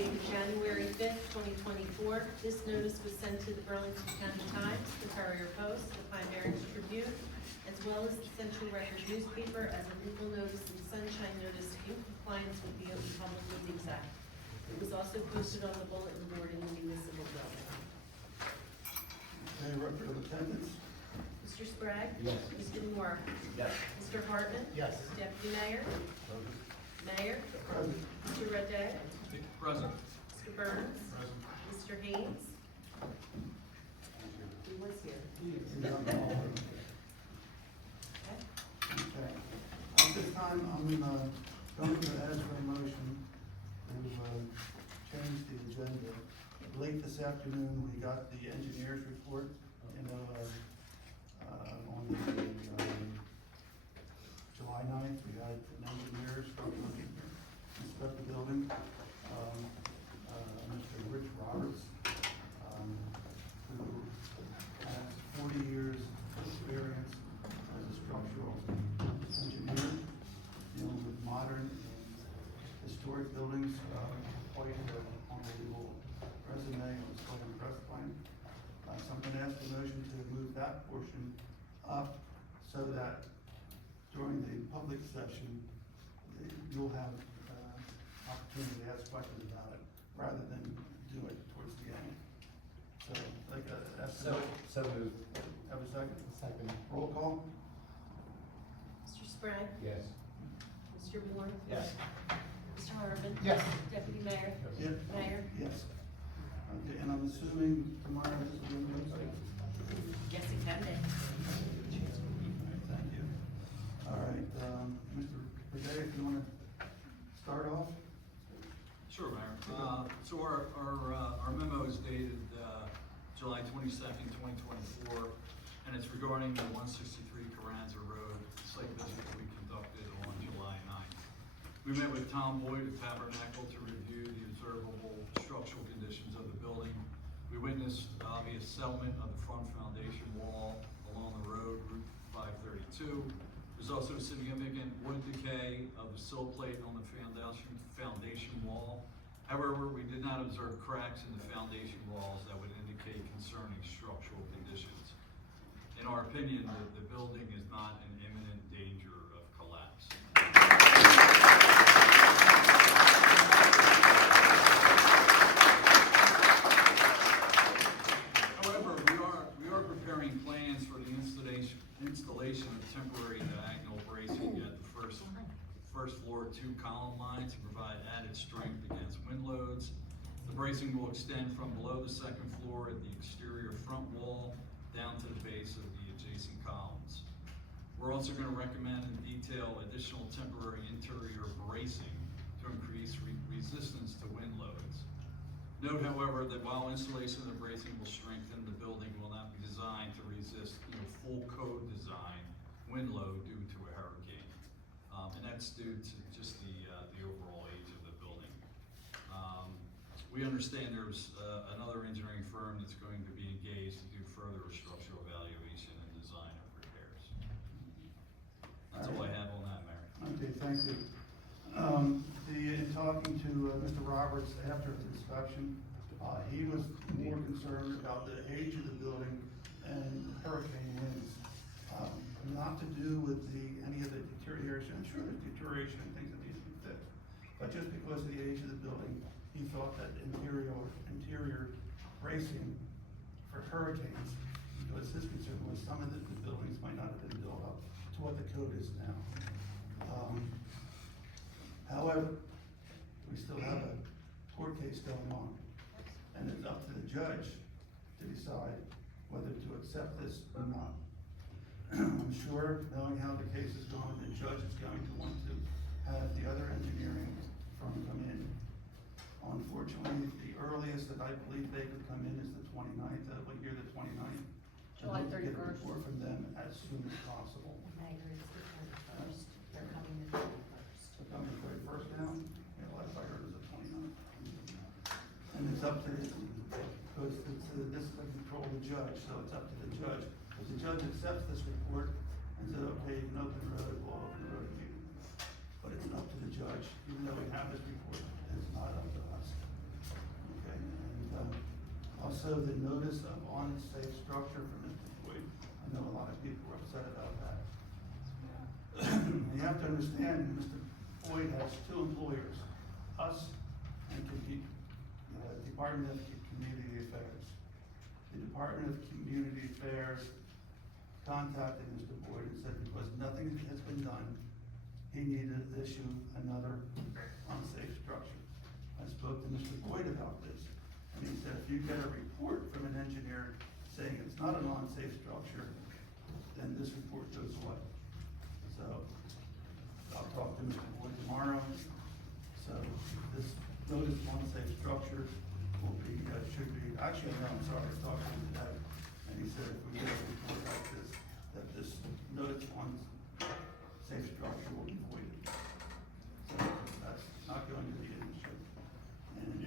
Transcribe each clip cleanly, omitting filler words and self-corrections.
dated January 5th, 2024. This notice was sent to the Burlington County Times, the Courier Post, the Pine Barrens Tribune, as well as the Central Record newspaper as a legal notice and sunshine notice in compliance with the Open Public Meetings Act. It was also posted on the bulletin board in the municipal building. Any record of attendance? Mr. Sprague? Yes. Mr. Moore? Yes. Mr. Hartman? Yes. Deputy Mayor? Mayor? Present. Mr. Radett? Present. Mr. Burns? Mr. Haynes? He was here. He's on the hall. Okay. At this time, I'm going to ask for a motion to change the agenda. Late this afternoon, we got the engineer's report, on July 9th, we had an engineer inspect the building, Mr. Rich Roberts, who has 40 years of experience as a structural engineer, dealing with modern and historic buildings, quite on the resume. I was quite impressed by him. So I'm going to ask the motion to move that portion up so that during the public session, you'll have opportunity to ask questions about it rather than do it towards the end. So, like So moved. have a second? Second. Roll call? Mr. Sprague? Yes. Mr. Moore? Yes. Mr. Hartman? Yes. Deputy Mayor? Yes. Mayor? Yes. Okay, and I'm assuming tomorrow this will be on the website? Yes, it can be. Thank you. All right, Mr. Burdette, if you want to start off? Sure, Mayor. So our memo is dated July 22nd, 2024, and it's regarding the 163 Carranza Road site visit we conducted on July 9th. We met with Tom Boyd at Tabernacle to review the observable structural conditions of the building. We witnessed obvious settlement of the front foundation wall along the road, Route 532. There's also significant wood decay of the sill plate on the foundation wall. However, we did not observe cracks in the foundation walls that would indicate concerning structural conditions. In our opinion, the building is not in imminent danger of collapse. However, we are preparing plans for the installation of temporary diagonal bracing at the first floor 2 column lines to provide added strength against wind loads. The bracing will extend from below the 2nd floor at the exterior front wall down to the base of the adjacent columns. We're also going to recommend and detail additional temporary interior bracing to increase resistance to wind loads. Note, however, that while installation of the bracing will strengthen, the building will not be designed to resist full code design wind load due to a hurricane. And that's due to just the overall age of the building. We understand there's another engineering firm that's going to be engaged to do further structural evaluation and design of repairs. That's all I have on that, Mayor. Okay, thank you. In talking to Mr. Roberts after the inspection, he was more concerned about the age of the building and hurricane winds. Not to do with any of the deterioration. I'm sure there's deterioration and things that need to be fixed, but just because of the age of the building, he thought that interior bracing for hurricanes, because his concern was some of the buildings might not have been built up to what the code is now. However, we still have a court case going on, and it's up to the judge to decide whether to accept this or not. I'm sure, knowing how the case is going, the judge is going to want to have the other engineering firm come in. Unfortunately, the earliest that I believe they could come in is the 29th, what year, the 29th? July I'd like to get a 31st. report from them as soon as possible. Mayor, it's the 21st. They're coming the 21st. So coming the 31st now, yeah, last I heard was the 29th. And it's up to, because this is the control of the judge, so it's up to the judge. If the judge accepts this report and says, okay, you can open the road, we'll open the road. But it's up to the judge, even though we have this report, it's not up to us. Also, the notice of unsafe structure from Mr. Boyd. I know a lot of people were upset about that. You have to understand, Mr. Boyd has two employers, us and Department of Community Affairs. The Department of Community Affairs contacted Mr. Boyd and said because nothing has been done, he needed to issue another unsafe structure. I spoke to Mr. Boyd about this, and he said if you get a report from an engineer saying it's not an unsafe structure, then this report goes away. So, I'll talk to Mr. Boyd tomorrow. So, this notice of unsafe structure will be, should be, actually, no, I'm sorry, I talked to him today, and he said if we get a report like this, that this notice of unsafe structure will be voided. So, that's not going to be an issue. And,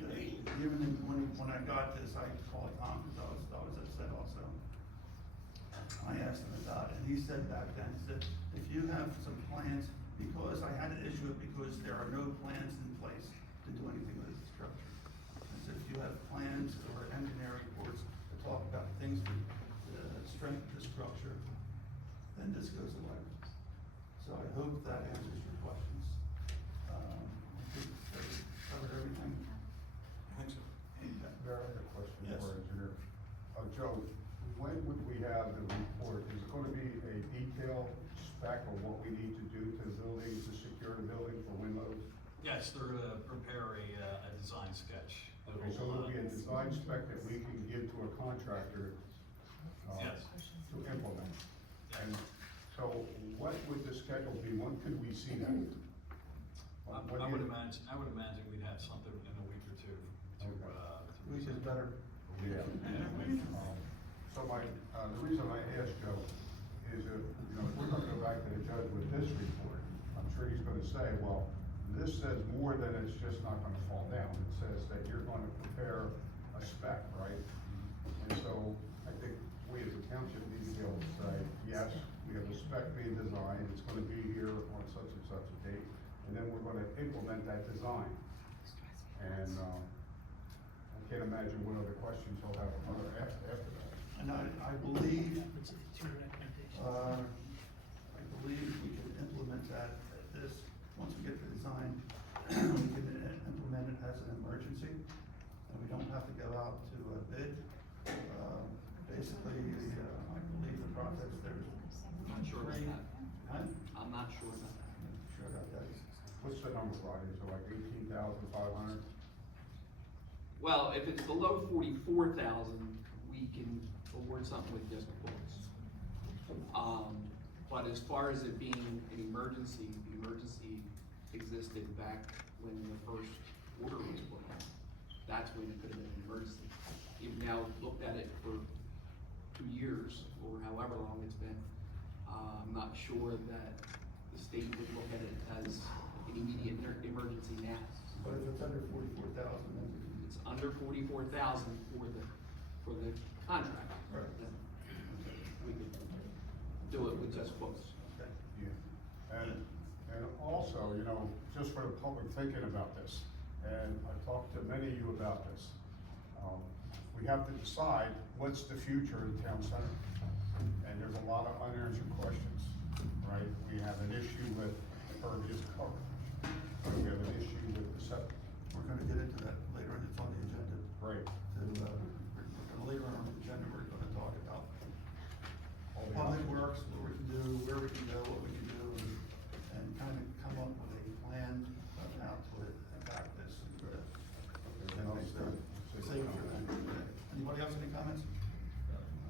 even when I got this, I called Tom, because I was upset also. I asked him about it, and he said back then, he said, if you have some plans, because I had to issue it because there are no plans in place to do anything with the structure. I said, if you have plans or engineering reports to talk about things to strengthen the structure, then this goes away. So I hope that answers your questions. I think that covered everything. I think so. There, I have a question Yes. for engineer. Joe, when would we have the report? Is it gonna be a detailed spec of what we need to do to the building, to secure the building for wind loads? Yes, they're gonna prepare a design sketch. Okay, so it'll be a design spec that we can give to a contractor, Yes. to implement. And so what would the schedule be? When could we see that? I When would do you- imagine we'd have something in a week or two to, Which is better. Yeah. So the reason I asked Joe is if, if we're gonna go back to the judge with this report, I'm sure he's gonna say, well, this says more than it's just not gonna fall down. It says that you're gonna prepare a spec, right? And so I think we as a township need to be able to say, yes, we have a spec being designed, it's gonna be here on such and such a date, and then we're gonna implement that design. And, I can't imagine what other questions he'll have after that. And I believe we can implement that, once we get the design, we can implement it as an emergency, and we don't have to go out to a bid. Basically, I believe the process there's. I'm not sure about that. Huh? I'm not sure about that. I'm not sure about that. What's the number, Rodney? Is it like 18,500? Well, if it's below 44,000, we can award something with just quotes. But as far as it being an emergency, the emergency existed back when the first order was put on. That's when it could have been an emergency. You've now looked at it for 2 years, or however long it's been. I'm not sure that the state would look at it as an immediate emergency now. But if it's under 44,000, then It's under 44,000 for the contract. Right. Then we could do it with just quotes. okay. Yeah. And also, just for the public thinking about this, and I talked to many of you about this, we have to decide what's the future of the town center. And there's a lot of unanswered questions, right? We have an issue with impervious cover. We have an issue with the septic. We're gonna get into that later, and it's on the agenda. Great. Later on the agenda, we're gonna talk about All the public options. works, what we can do, where we can go, what we can do, and kind of come up with a plan of how to attack this. Okay, And well, make good. it safer for them. Anybody else, any comments?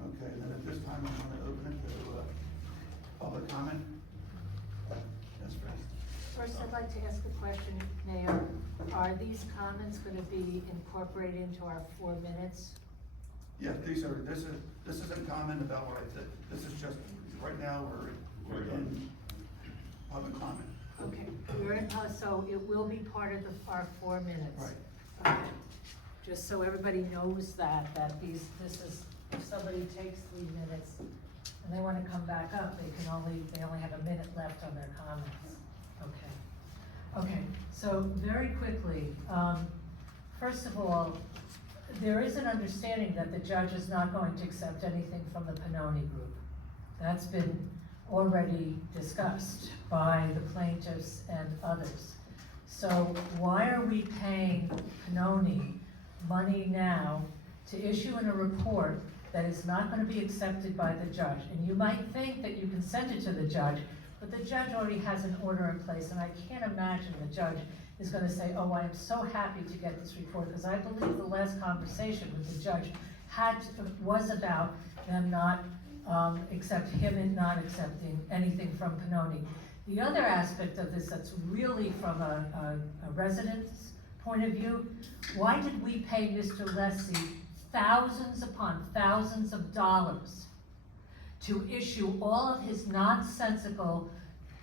Okay, then at this time, I'm gonna open it to, public comment. Yes, Fran? First, I'd like to ask a question, Mayor. Are these comments going to be incorporated into our 4 minutes? Yeah, this is a comment about what I said. This is just, right now, we're in public comment. Okay, so it will be part of our 4 minutes? Right. Okay. Just so everybody knows that this is, if somebody takes 3 minutes and they want to come back up, they only have a minute left on their comments. Okay, so very quickly, first of all, there is an understanding that the judge is not going to accept anything from the Pannoni Group. That's been already discussed by the plaintiffs and others. So why are we paying Pannoni money now to issue in a report that is not gonna be accepted by the judge? And you might think that you can send it to the judge, but the judge already has an order in place, and I can't imagine the judge is gonna say, oh, I am so happy to get this report, because I believe the last conversation with the judge was about them not him not accepting anything from Pannoni. The other aspect of this that's really from a resident's point of view, why did we pay Mr. Lessie thousands upon thousands of dollars to issue all of his nonsensical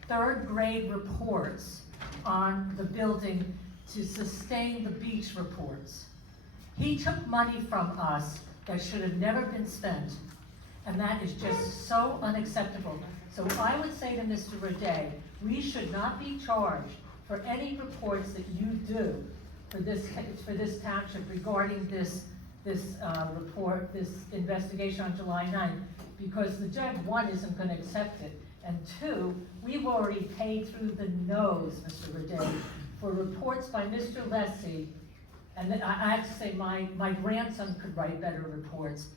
third-grade reports on the building to sustain the beach reports? He took money from us that should have never been spent, and that is just so unacceptable. So I would say to Mr. Raday, we should not be charged for any reports that you do for this township regarding this report, this investigation on July 9th, because the judge, one, isn't gonna accept it, and two, we've already paid through the nose, Mr. Raday, for reports by Mr. Lessie, and then I have to say, my grandson could write better reports,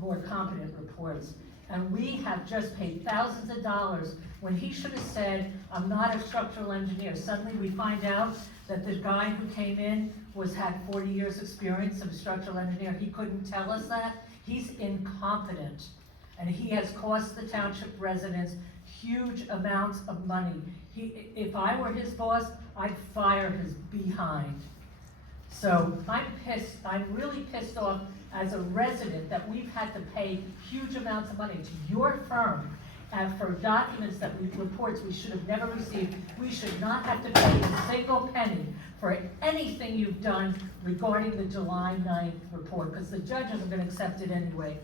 more competent reports, and we have just paid thousands of dollars when he should have said, I'm not a structural engineer. Suddenly we find out that the guy who came in had 40 years experience as a structural engineer. He couldn't tell us that. He's incompetent, and he has cost the township residents huge amounts of money. If I were his boss, I'd fire his behind. So I'm pissed, I'm really pissed off as a resident that we've had to pay huge amounts of money to your firm and for documents reports we should have never received. We should not have to pay a single penny for anything you've done regarding the July 9th report, because the judge isn't gonna accept it anyway.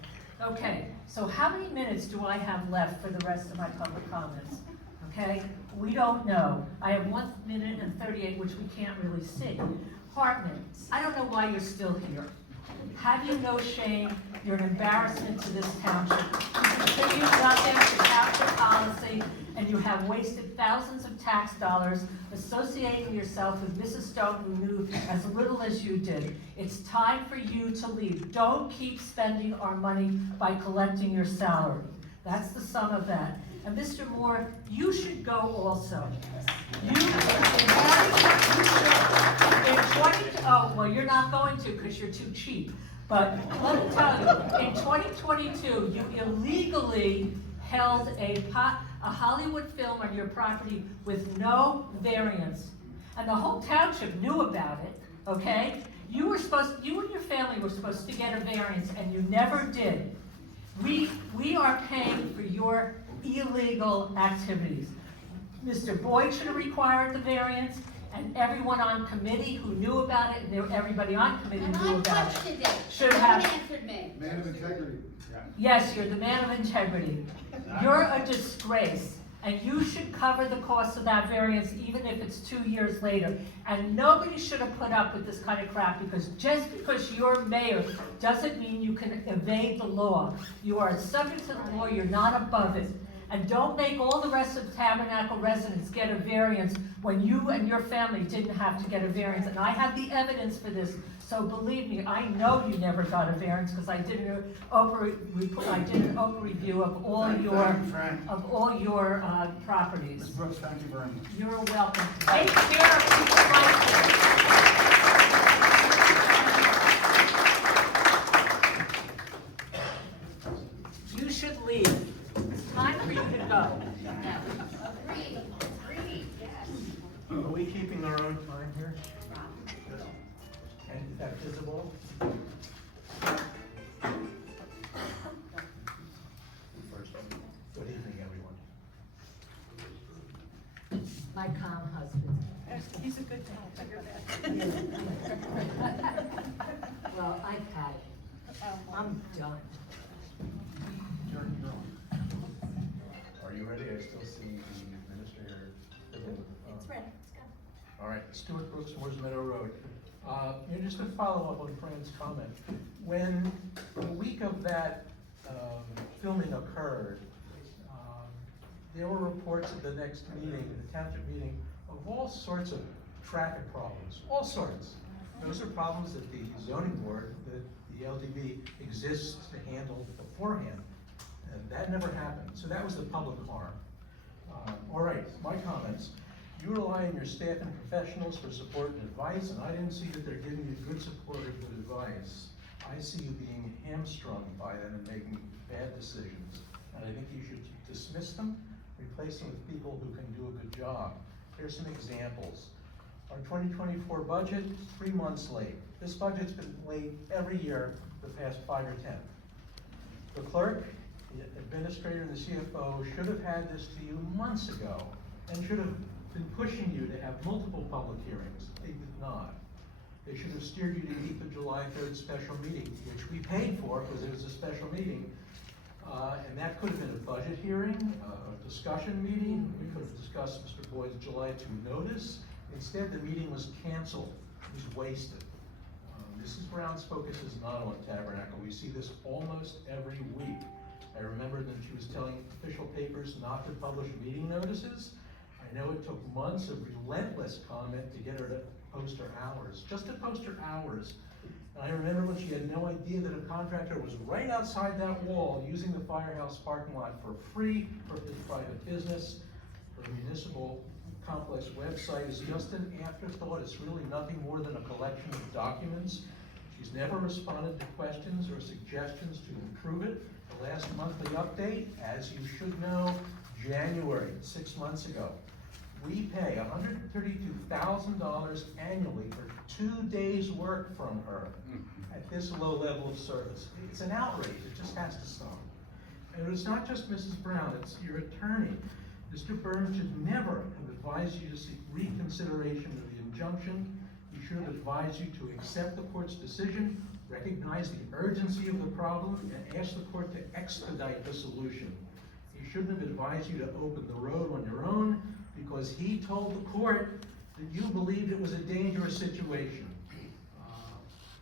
Okay, so how many minutes do I have left for the rest of my public comments? Okay, we don't know. I have 1 minute and 38, which we can't really see. Hartman, I don't know why you're still here. Have you no shame? You're an embarrassment to this township. You continue nothing to township policy, and you have wasted thousands of tax dollars associating yourself with Mrs. Stone, who knew as little as you did. It's time for you to leave. Don't keep spending our money by collecting your salary. That's the sum of that. And Mr. Moore, you should go also. Well, you're not going to because you're too cheap. But let me tell you, in 2022, you illegally held a Hollywood film on your property with no variance. And the whole township knew about it, okay? You and your family were supposed to get a variance, and you never did. We are paying for your illegal activities. Mr. Boyd should have required the variance, and everyone on committee who knew about it, and everybody on committee who knew about it, should have. Answered me. Man of integrity. Yes, you're the man of integrity. You're a disgrace, and you should cover the cost of that variance even if it's 2 years later. And nobody should have put up with this kind of crap, because just because you're mayor doesn't mean you can evade the law. You are subject to the law, you're not above it. And don't make all the rest of Tabernacle residents get a variance when you and your family didn't have to get a variance. And I have the evidence for this, so believe me, I know you never got a variance, because I did an Oprah review of all your properties. Ms. Brooks, thank you very much. You're welcome. Take care of people like this. You should leave. It's time for you to go. Agreed, yes. Are we keeping our own time here? And is that visible? First, good evening, everyone. My calm husband. He's a good dad. Well, I've had it. I'm done. Are you ready? I still see the administrator. It's ready, let's go. All right, Stuart Brooks, Moore's Meadow Road. Just to follow up on Fran's comment, when the week of that filming occurred, there were reports at the next meeting, the township meeting, of all sorts of traffic problems, all sorts. Those are problems that the zoning board, that the LDB exists to handle beforehand. And that never happened, so that was the public harm. All right, my comments. You rely on your staff and professionals for support and advice, and I didn't see that they're giving you good support or good advice. I see you being hamstrung by them and making bad decisions. And I think you should dismiss them, replace them with people who can do a good job. Here's some examples. Our 2024 budget, 3 months late. This budget's been late every year for the past 5 or 10. The clerk, the administrator, and the CFO should have had this to you months ago and should have been pushing you to have multiple public hearings. They did not. They should have steered you to keep the July 3rd special meeting, which we paid for because it was a special meeting. And that could have been a budget hearing, a discussion meeting. We could have discussed Mr. Boyd's July 2 notice. Instead, the meeting was canceled. It was wasted. Mrs. Brown's focus is not on Tabernacle. We see this almost every week. I remember that she was telling official papers not to publish meeting notices. I know it took months of relentless comment to get her to post her hours, just to post her hours. And I remember when she had no idea that a contractor was right outside that wall using the firehouse parking lot for free for his private business. Her municipal complex website is just an afterthought. It's really nothing more than a collection of documents. She's never responded to questions or suggestions to improve it. The last monthly update, as you should know, January, 6 months ago. We pay $132,000 annually for 2 days' work from her at this low level of service. It's an outrage. It just has to stop. And it's not just Mrs. Brown, it's your attorney. Mr. Burns should never have advised you to seek reconsideration of the injunction. He should have advised you to accept the court's decision, recognize the urgency of the problem, and ask the court to expedite the solution. He shouldn't have advised you to open the road on your own because he told the court that you believed it was a dangerous situation.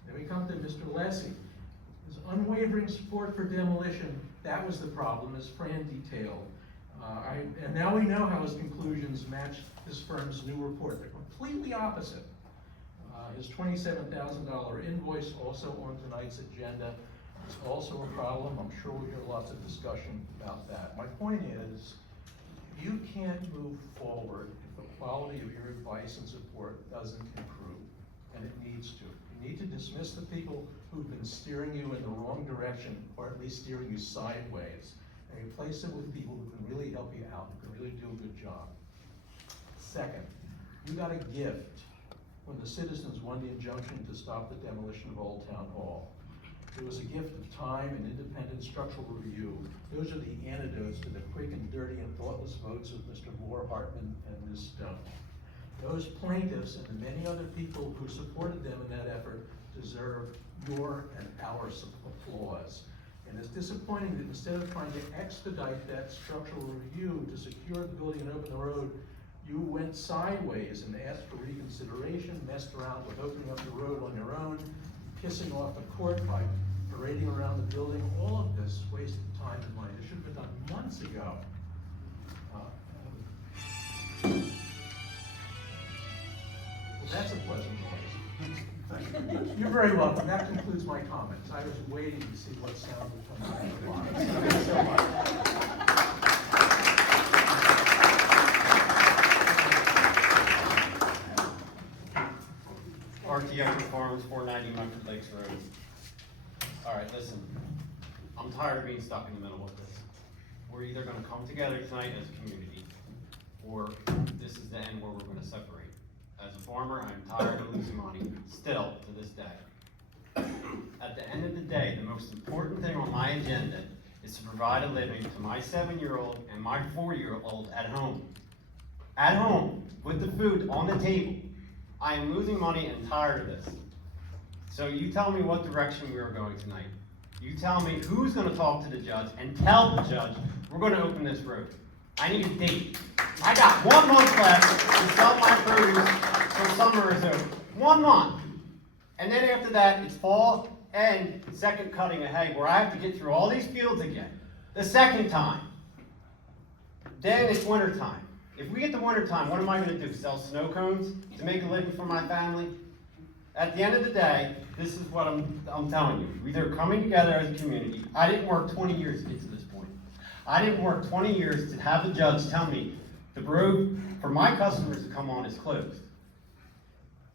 Then we come to Mr. Lessie. His unwavering support for demolition, that was the problem, as Fran detailed. And now we know how his conclusions match his firm's new report. They're completely opposite. His $27,000 invoice, also on tonight's agenda, is also a problem. I'm sure we'll hear lots of discussion about that. My point is, you can't move forward if the quality of your advice and support doesn't improve, and it needs to. You need to dismiss the people who've been steering you in the wrong direction, or at least steering you sideways, and replace them with people who can really help you out, who can really do a good job. Second, you got a gift when the citizens won the injunction to stop the demolition of Old Town Hall. It was a gift of time and independent structural review. Those are the antidotes to the quick and dirty and thoughtless votes of Mr. Moore, Hartman, and Ms. Stone. Those plaintiffs and the many other people who supported them in that effort deserve your and our applause. And it's disappointing that instead of trying to expedite that structural review to secure the building and open the road, you went sideways and asked for reconsideration, messed around with opening up the road on your own, pissing off the court by parading around the building. All of this wasted time and money. This should have been done months ago. Well, that's a pleasant noise. You're very welcome. That concludes my comments. I was waiting to see what sound would come out of the line. Thank you so much. RTO Farms, 490 Mumford Lakes Road. All right, listen, I'm tired of being stuck in the middle of this. We're either gonna come together tonight as a community, or this is the end where we're gonna separate. As a farmer, I'm tired of losing money, still to this day. At the end of the day, the most important thing on my agenda is to provide a living to my 7-year-old and my 4-year-old at home. At home, with the food on the table. I am losing money and tired of this. So you tell me what direction we are going tonight. You tell me who's going to talk to the judge and tell the judge we're going to open this road. I need a date. I got 1 month left to sell my produce till summer is over. 1 month. And then after that, it's fall and second cutting of hay, where I have to get through all these fields again, the second time. Then it's winter time. If we get to winter time, what am I gonna do? Sell snow cones to make a living for my family? At the end of the day, this is what I'm telling you. We're either coming together as a community. I didn't work 20 years to get to this point. I didn't work 20 years to have the judge tell me the road for my customers to come on is closed.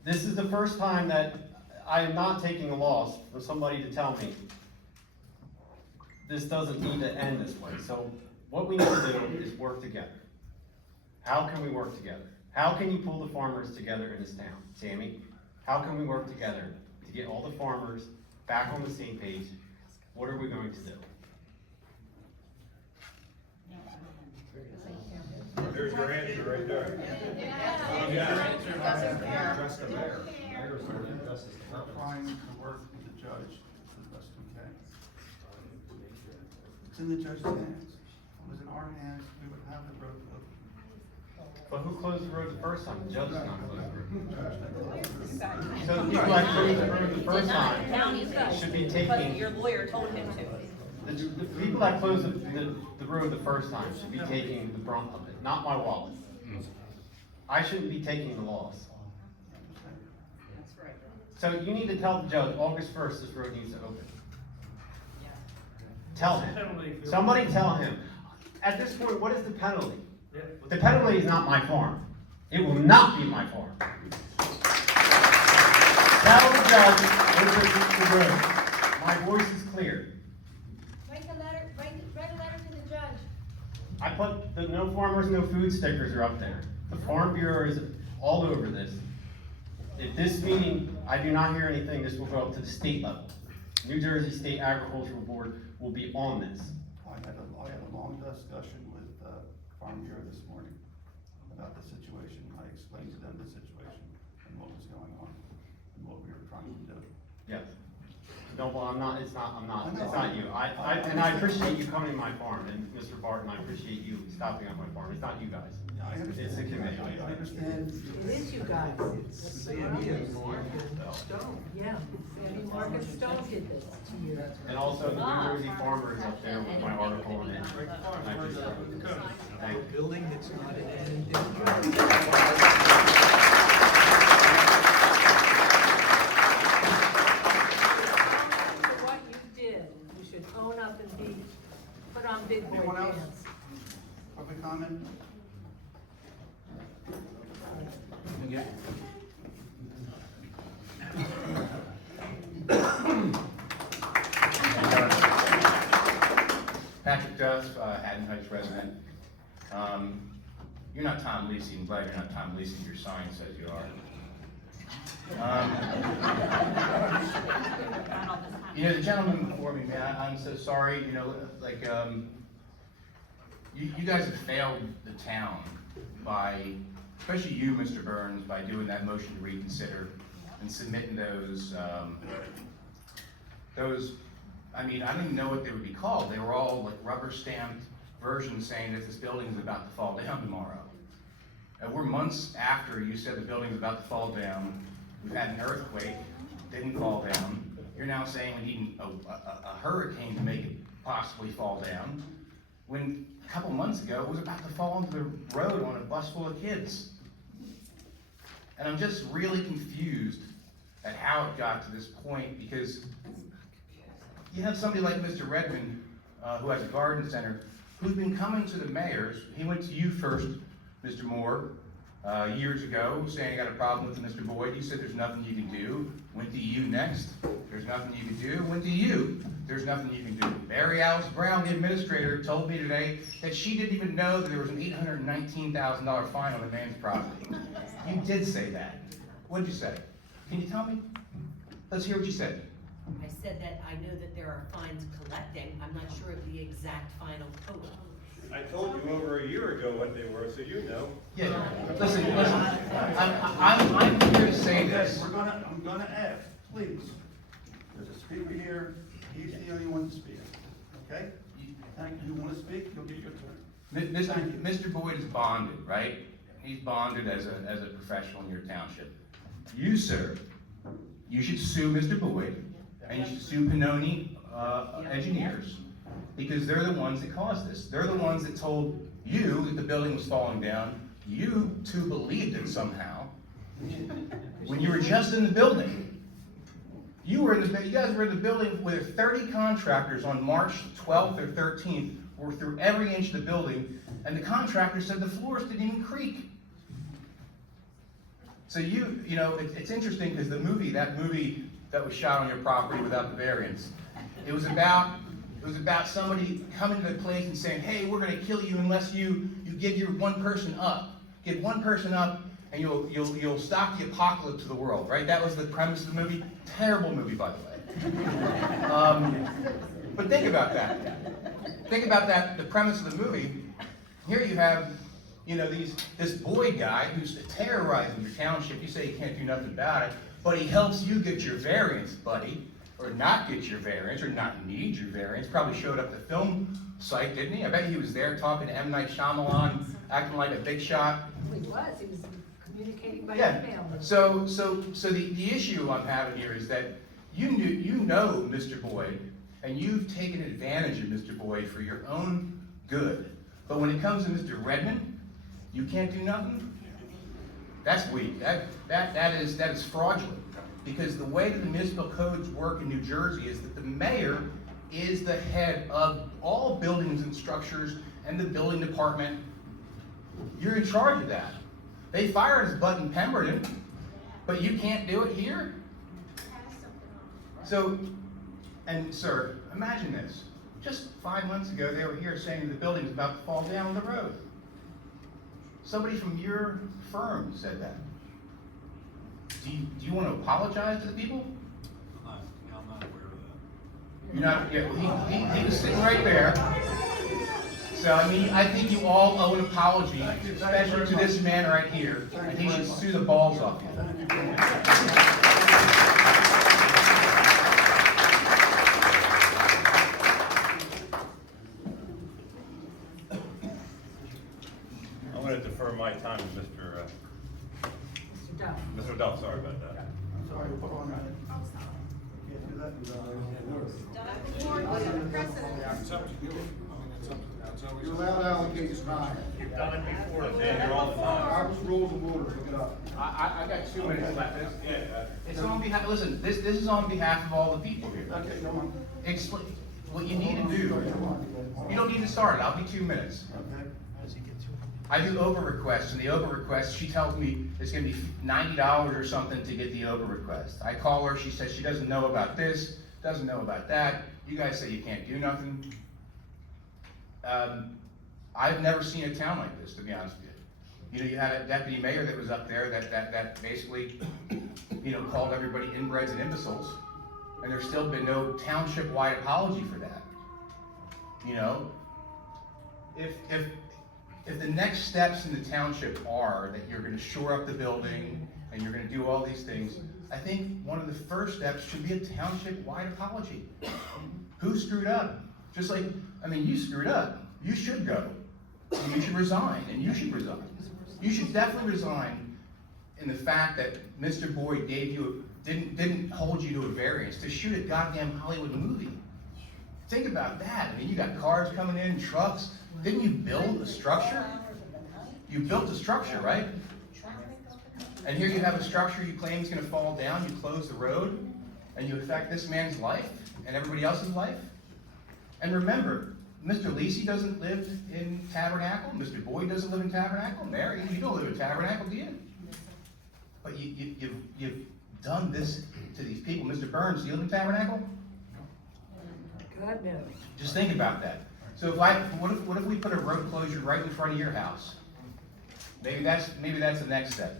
This is the first time that I am not taking a loss for somebody to tell me this doesn't need to end this way. So what we need to do is work together. How can we work together? How can you pull the farmers together in this town? Sammy, how can we work together to get all the farmers back on the same page? What are we going to do? There's your answer right there. Trust the mayor. We're trying to work with the judge as best we can. It's in the judge's hands. If it was in our hands, we would have the road open. But who closed the road the first time? The judge is not closed the road. Exactly. So the people that closed the road the first time should be taking, Your lawyer told him to. the people that closed the road the first time should be taking the brunt of it, not my wallet. I shouldn't be taking the loss. That's right. So you need to tell the judge, August 1st, this road needs to open. Tell him. Somebody tell him. At this point, what is the penalty? The penalty is not my farm. It will not be my farm. Tell the judge, open the road. My voice is clear. Write a letter to the judge. I put the no farmers, no food stickers are up there. The Farm Bureau is all over this. At this meeting, I do not hear anything, this will go up to the state level. New Jersey State Agricultural Board will be on this. I had a long discussion with Farm Bureau this morning about the situation. I explained to them the situation and what was going on and what we were trying to do. Yes. No, well, it's not you. And I appreciate you coming to my farm, and Mr. Barton, I appreciate you stopping at my farm. It's not you guys. I understand. It's the committee. I understand. It is you guys. Yeah, Sandy Market Stone did this to you. And also the New Jersey farmers up there with my article in it. And I appreciate it. Thank you. Building that's not in any danger. For what you did, you should own up and put on big boy Anyone else? pants. Public comment? Patrick Duff, Haddon Heights resident. You're not Tom Lisi. I'm glad you're not Tom Lisi. Your sign says you are. You know, the gentleman before me, man, I'm so sorry. You know, like, you guys have failed the town by, especially you, Mr. Burns, by doing that motion to reconsider and submitting those, I mean, I don't even know what they would be called. They were all like rubber stamped versions saying that this building is about to fall down tomorrow. And we're months after you said the building's about to fall down. We've had an earthquake, didn't fall down. You're now saying we need a hurricane to make it possibly fall down. When a couple months ago, it was about to fall into the road on a bus full of kids. And I'm just really confused at how it got to this point, because you have somebody like Mr. Redmond, who has a garden center, who's been coming to the mayors. He went to you first, Mr. Moore, years ago, saying I got a problem with Mr. Boyd. You said there's nothing you can do. Went to you next. There's nothing you can do. Went to you. There's nothing you can do. Mary Alice Brown, the administrator, told me today that she didn't even know that there was an $819,000 fine on the man's property. You did say that. What'd you say? Can you tell me? Let's hear what you said. I said that I know that there are fines collecting. I'm not sure of the exact final total. I told you over a year ago what they were, so you know. Yeah, listen, I'm here to say this. I'm gonna ask, please. There's a speaker here, he's the only one to speak, okay? Thank you, you wanna speak, you'll get your turn. Mr. Boyd is bonded, right? He's bonded as a professional in your township. You, sir, you should sue Mr. Boyd, and you should sue Pannoni, Engineers, because they're the ones that caused this. They're the ones that told you that the building was falling down. You two believed it somehow, when you were just in the building. You guys were in the building with 30 contractors on March 12th or 13th, were through every inch of the building, and the contractor said the floors didn't even creak. So you know, it's interesting because that movie that was shot on your property without the variance, it was about somebody coming to the place and saying, hey, we're gonna kill you unless you give your one person up. Give one person up, and you'll stop the apocalypse of the world, right? That was the premise of the movie. Terrible movie, by the way. But think about that. Think about that, the premise of the movie. Here you have, you know, this Boyd guy who's terrorizing your township. You say you can't do nothing about it, but he helps you get your variance, buddy, or not get your variance, or not need your variance. Probably showed up at the film site, didn't he? I bet he was there talking to M. Night Shyamalan, acting like a big shot. He was communicating by Yeah. email. So the issue I'm having here is that you know Mr. Boyd, and you've taken advantage of Mr. Boyd for your own good. But when it comes to Mr. Redmond, you can't do nothing? That's weak. That is fraudulent. Because the way that the municipal codes work in New Jersey is that the mayor is the head of all buildings and structures and the building department. You're in charge of that. They fired his butt in Pemberton, but you can't do it here? So, and sir, imagine this. Just 5 months ago, they were here saying the building's about to fall down the road. Somebody from your firm said that. Do you want to apologize to the people? I'm not aware of that. You're not, yeah, well, he was sitting right there. So, I mean, I think you all owe an apology, especially to this man right here, and he should sue the balls off you. I'm going to defer my time to Mr. Duff. Mr. Duff, sorry about that. I'm sorry, hold on a minute. Can't do that without You're allowed to allocate time. You've done it before, Sam, you're all the time. Robert's rules of order, look it up. I got 2 minutes left. Yeah. It's on behalf, listen, this is on behalf of all the people here. Okay, come on. Explain, what you need to do, you don't need to start it, I'll be 2 minutes. Okay. I do over requests, and the over request, she tells me it's gonna be $90 or something to get the over request. I call her, she says she doesn't know about this, doesn't know about that. You guys say you can't do nothing. I've never seen a town like this, to be honest with you. You know, you had a deputy mayor that was up there that basically, you know, called everybody inbreds and imbeciles, and there's still been no township-wide apology for that. You know, if the next steps in the township are that you're gonna shore up the building and you're gonna do all these things, I think one of the first steps should be a township-wide apology. Who screwed up? Just like, I mean, you screwed up. You should go. And you should resign, and you should resign. You should definitely resign in the fact that Mr. Boyd didn't hold you to a variance to shoot a goddamn Hollywood movie. Think about that. I mean, you got cars coming in, trucks. Didn't you build a structure? You built a structure, right? And here you have a structure you claim is gonna fall down, you close the road, and you affect this man's life and everybody else's life. And remember, Mr. Lisi doesn't live in Tabernacle, Mr. Boyd doesn't live in Tabernacle, Mary, you don't live in Tabernacle, do you? But you've done this to these people. Mr. Burns, do you live in Tabernacle? God knows. Just think about that. So what if we put a road closure right in front of your house? Maybe that's the next step.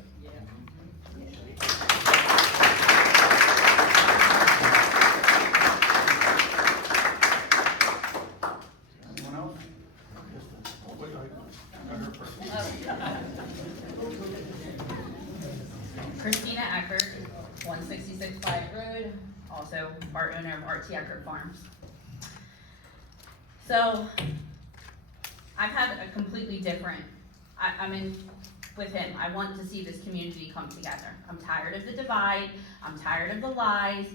Anyone else? Oh, wait, I got her first. Christina Eckert, 166 Wyatt Road, also part owner of RT Eckert Farms. So, I've had a completely different, with him. I want to see this community come together. I'm tired of the divide, I'm tired of the lies,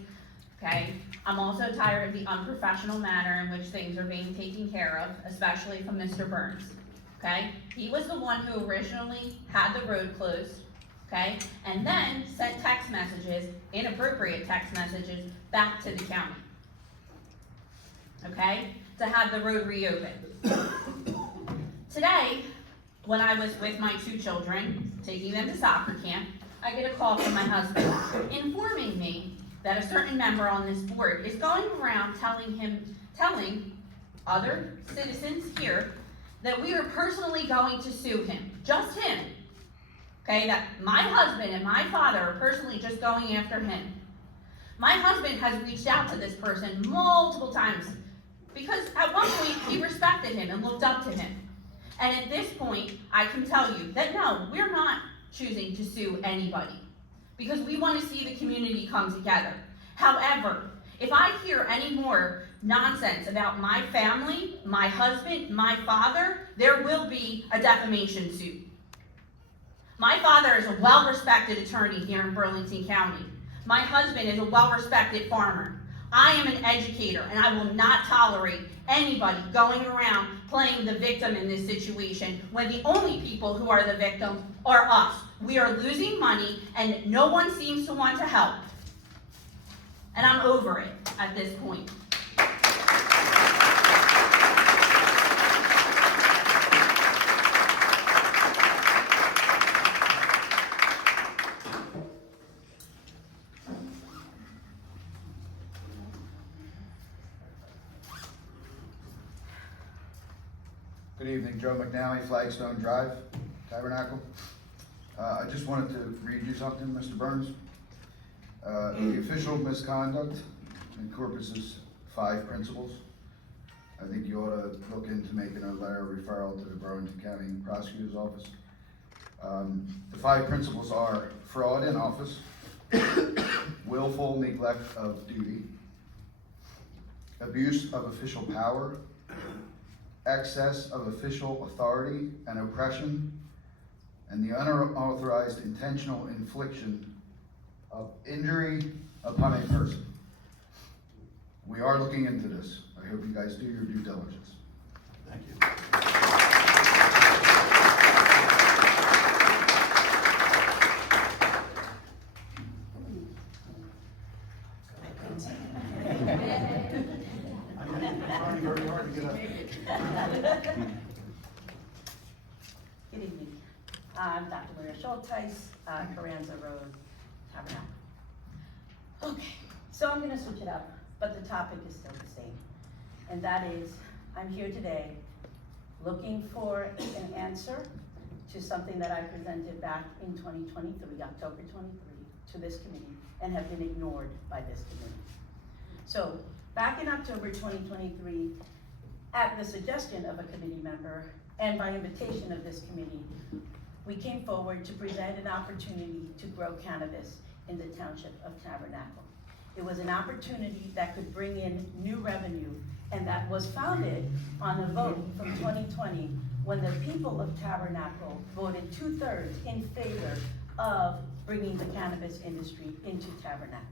okay? I'm also tired of the unprofessional manner in which things are being taken care of, especially from Mr. Burns, okay? He was the one who originally had the road closed, okay? And then sent text messages, inappropriate text messages, back to the county, okay? To have the road reopened. Today, when I was with my 2 children, taking them to soccer camp, I get a call from my husband informing me that a certain member on this board is going around telling other citizens here that we are personally going to sue him, just him. Okay, that my husband and my father are personally just going after him. My husband has reached out to this person multiple times because at one point he respected him and looked up to him. And at this point, I can tell you that no, we're not choosing to sue anybody because we want to see the community come together. However, if I hear any more nonsense about my family, my husband, my father, there will be a defamation suit. My father is a well-respected attorney here in Burlington County. My husband is a well-respected farmer. I am an educator, and I will not tolerate anybody going around playing the victim in this situation when the only people who are the victim are us. We are losing money, and no one seems to want to help. And I'm over it at this point. Good evening, Joe McNally, Flagstone Drive, Tabernacle. I just wanted to read you something, Mr. Burns. The official misconduct encompasses 5 principles. I think you ought to look into making a letter of referral to the Burlington County Prosecutor's Office. The 5 principles are fraud in office, willful neglect of duty, abuse of official power, excess of official authority and oppression, and the unauthorized intentional infliction of injury upon a person. We are looking into this. I hope you guys do your due diligence. Thank you. I'm trying very hard to get up. Good evening. I'm Dr. Maria Schulteis, Carranza Road, Tabernacle. Okay, so I'm gonna switch it up, but the topic is still the same. And that is, I'm here today looking for an answer to something that I presented back in 2023, October 23, to this committee, and have been ignored by this committee. So, back in October 2023, at the suggestion of a committee member, and by invitation of this committee, we came forward to present an opportunity to grow cannabis in the Township of Tabernacle. It was an opportunity that could bring in new revenue, and that was founded on a vote from 2020 when the people of Tabernacle voted 2/3 in favor of bringing the cannabis industry into Tabernacle.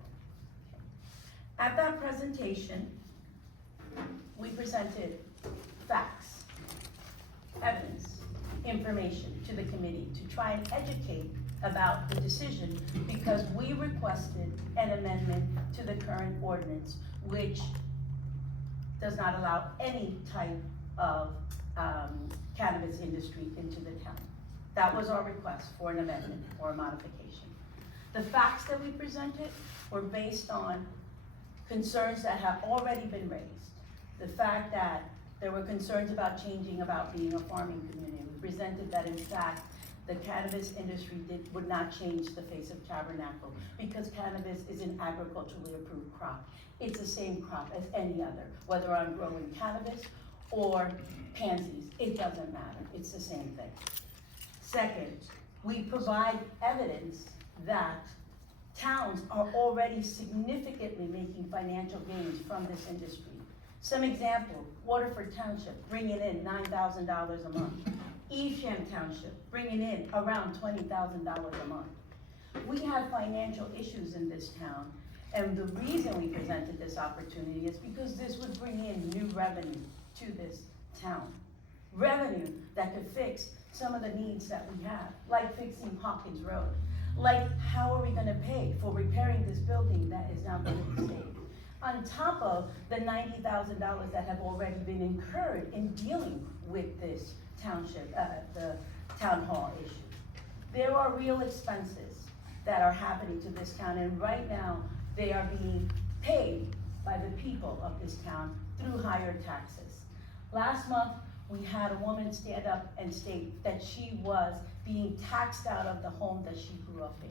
At that presentation, we presented facts, evidence, information to the committee to try and educate about the decision, because we requested an amendment to the current ordinance, which does not allow any type of cannabis industry into the town. That was our request for an amendment or a modification. The facts that we presented were based on concerns that have already been raised. The fact that there were concerns about changing, about being a farming community. We presented that in fact, the cannabis industry would not change the face of Tabernacle because cannabis is an agriculturally approved crop. It's the same crop as any other, whether I'm growing cannabis or pansies, it doesn't matter, it's the same thing. Second, we provide evidence that towns are already significantly making financial gains from this industry. Some example, Waterford Township bringing in $9,000 a month. Evesham Township, bringing in around $20,000 a month. We have financial issues in this town, and the reason we presented this opportunity is because this would bring in new revenue to this town. Revenue that could fix some of the needs that we have, like fixing Hawkins Road. Like, how are we gonna pay for repairing this building that is now going to the state? On top of the $90,000 that have already been incurred in dealing with this township, the town hall issue. There are real expenses that are happening to this town, and right now, they are being paid by the people of this town through higher taxes. Last month, we had a woman stand up and state that she was being taxed out of the home that she grew up in.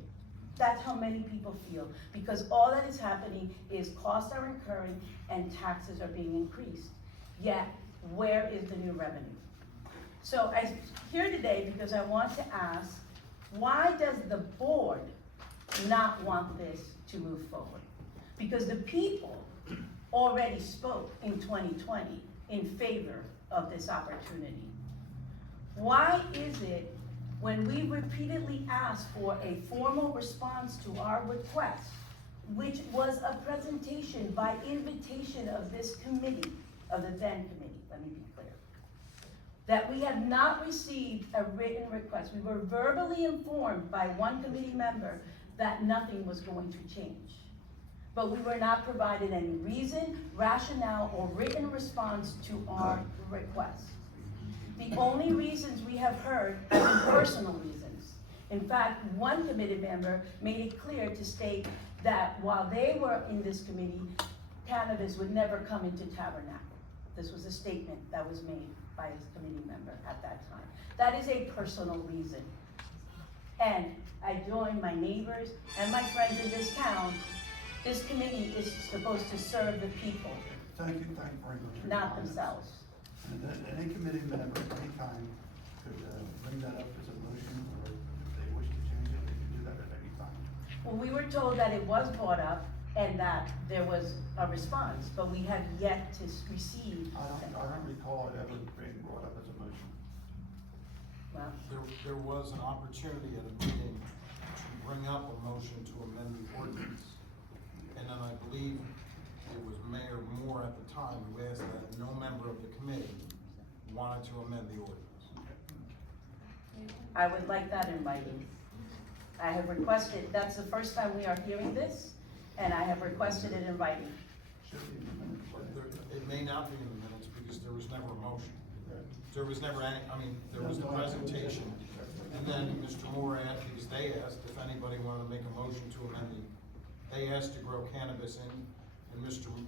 That's how many people feel, because all that is happening is costs are incurring and taxes are being increased. Yet, where is the new revenue? So I'm here today because I want to ask, why does the board not want this to move forward? Because the people already spoke in 2020 in favor of this opportunity. Why is it when we repeatedly asked for a formal response to our request, which was a presentation by invitation of this committee, of the then committee, let me be clear, that we have not received a written request? We were verbally informed by one committee member that nothing was going to change. But we were not provided any reason, rationale, or written response to our request. The only reasons we have heard have been personal reasons. In fact, one committee member made it clear to state that while they were in this committee, cannabis would never come into Tabernacle. This was a statement that was made by a committee member at that time. That is a personal reason. And I join my neighbors and my friends in this town. This committee is supposed to serve the people, Thank you very much. for your not comments. themselves. And then any committee member at any time could bring that up as a motion, or if they wish to change it, they can do that at any time. Well, we were told that it was brought up and that there was a response, but we have yet to receive. I don't recall it ever being brought up as a motion. Well, There was an opportunity at a meeting to bring up a motion to amend the ordinance. And then I believe it was Mayor Moore at the time who asked that no member of the committee wanted to amend the ordinance. I would like that in writing. I have requested, that's the first time we are hearing this, and I have requested it in writing. It may not be in the minutes because there was never a motion. There was never any, there was the presentation, and then Mr. Moore asked, because they asked if anybody wanted to make a motion to amend they asked to grow cannabis in, and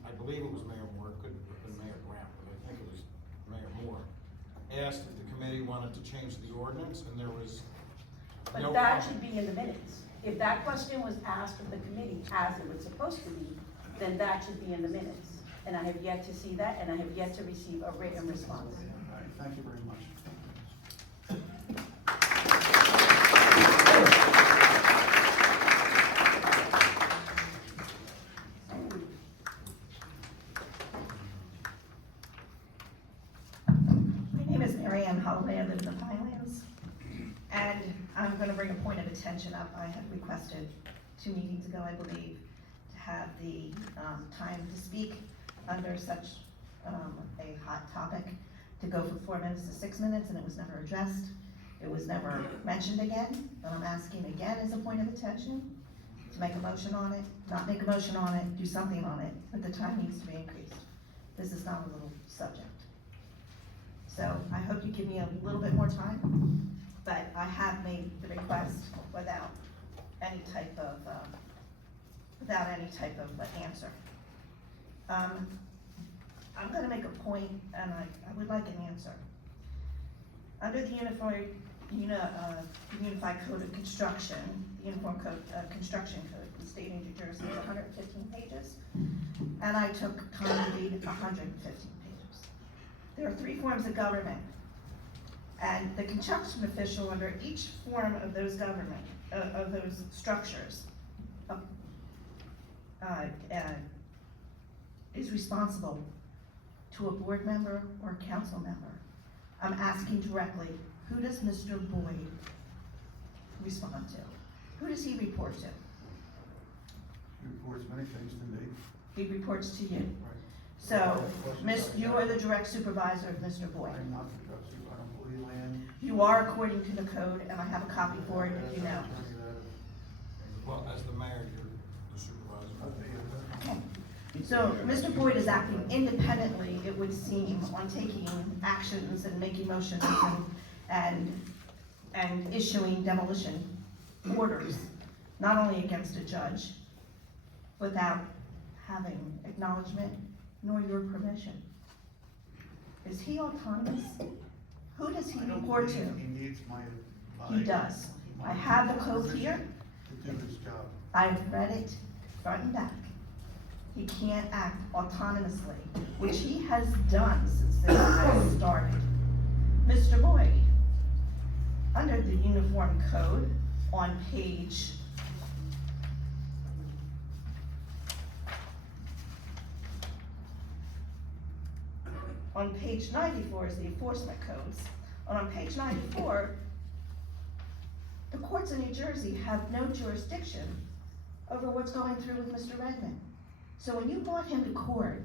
I believe it was Mayor Moore, it couldn't have been Mayor Grant, but I think it was Mayor Moore, asked if the committee wanted to change the ordinance, and there was no. But that should be in the minutes. If that question was asked of the committee as it was supposed to be, then that should be in the minutes. And I have yet to see that, and I have yet to receive a written response. All right, thank you very much. Holloway, I live in the Pinelands, and I'm going to bring a point of attention up. I had requested 2 meetings ago, I believe, to have the time to speak under such a hot topic to go from 4 minutes to 6 minutes, and it was never addressed. It was never mentioned again, but I'm asking again as a point of attention to make a motion on it, not make a motion on it, do something on it, but the time needs to be increased. This is not a little subject. So I hope you give me a little bit more time, but I have made the request without any type of answer. I'm gonna make a point, and I would like an answer. Under the Unified Code of Construction, the Uniform Code, Construction Code, the state of New Jersey is 115 pages, and I took time to read 115 pages. There are 3 forms of government, and the construction official under each form of those government, of those structures, is responsible to a board member or a council member. I'm asking directly who does Mr. Boyd respond to? Who does he report to? He reports many things to me. He reports to you. Right. So, you are the direct supervisor of Mr. Boyd. I'm not the drug super, I don't believe land. You are according to the code, and I have a copy for it if you know. Well, as the mayor, you're the supervisor. Okay. So, Mr. Boyd is acting independently, it would seem, on taking actions and making motions and issuing demolition orders, not only against a judge, without having acknowledgement nor your permission. Is he autonomous? Who does he I don't report believe to? he needs my. He does. I have the code here. To do his job. I've read it front and back. He can't act autonomously, which he has done since this has started. Mr. Boyd, under the Uniform Code, on page on page 94 is the enforcement codes. And on page 94, the courts in New Jersey have no jurisdiction over what's going through with Mr. Redmond. So when you brought him to court,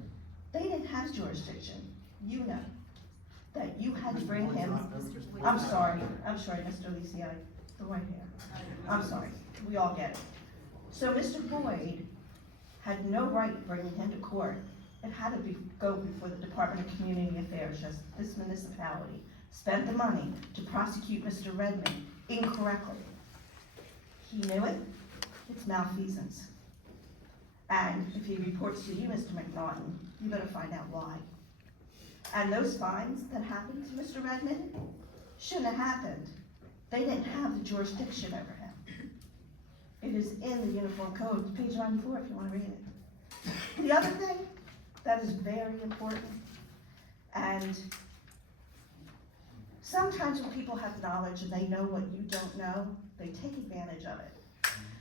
they didn't have jurisdiction. You know that you had to bring him. I'm sorry, Mr. Lisiani, the right here. I'm sorry, we all get it. So Mr. Boyd had no right bringing him to court. It had to go before the Department of Community Affairs, just this municipality spent the money to prosecute Mr. Redmond incorrectly. He knew it, it's malfeasance. And if he reports to you, Mr. McNaughton, you better find out why. And those fines that happened to Mr. Redmond shouldn't have happened. They didn't have the jurisdiction over him. It is in the Uniform Code, page 94 if you want to read it. The other thing that is very important, and sometimes when people have knowledge and they know what you don't know, they take advantage of it.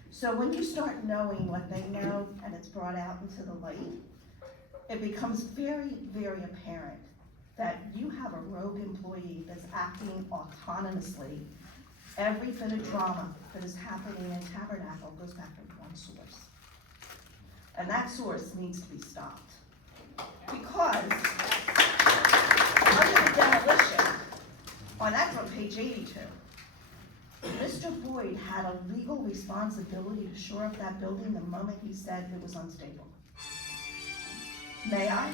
So when you start knowing what they know and it's brought out into the light, it becomes very, very apparent that you have a rogue employee that's acting autonomously. Every bit of drama that is happening in Tabernacle goes back to one source. And that source needs to be stopped. Because under the demolition, that's on page 82, Mr. Boyd had a legal responsibility to shore up that building the moment he said it was unstable. May I?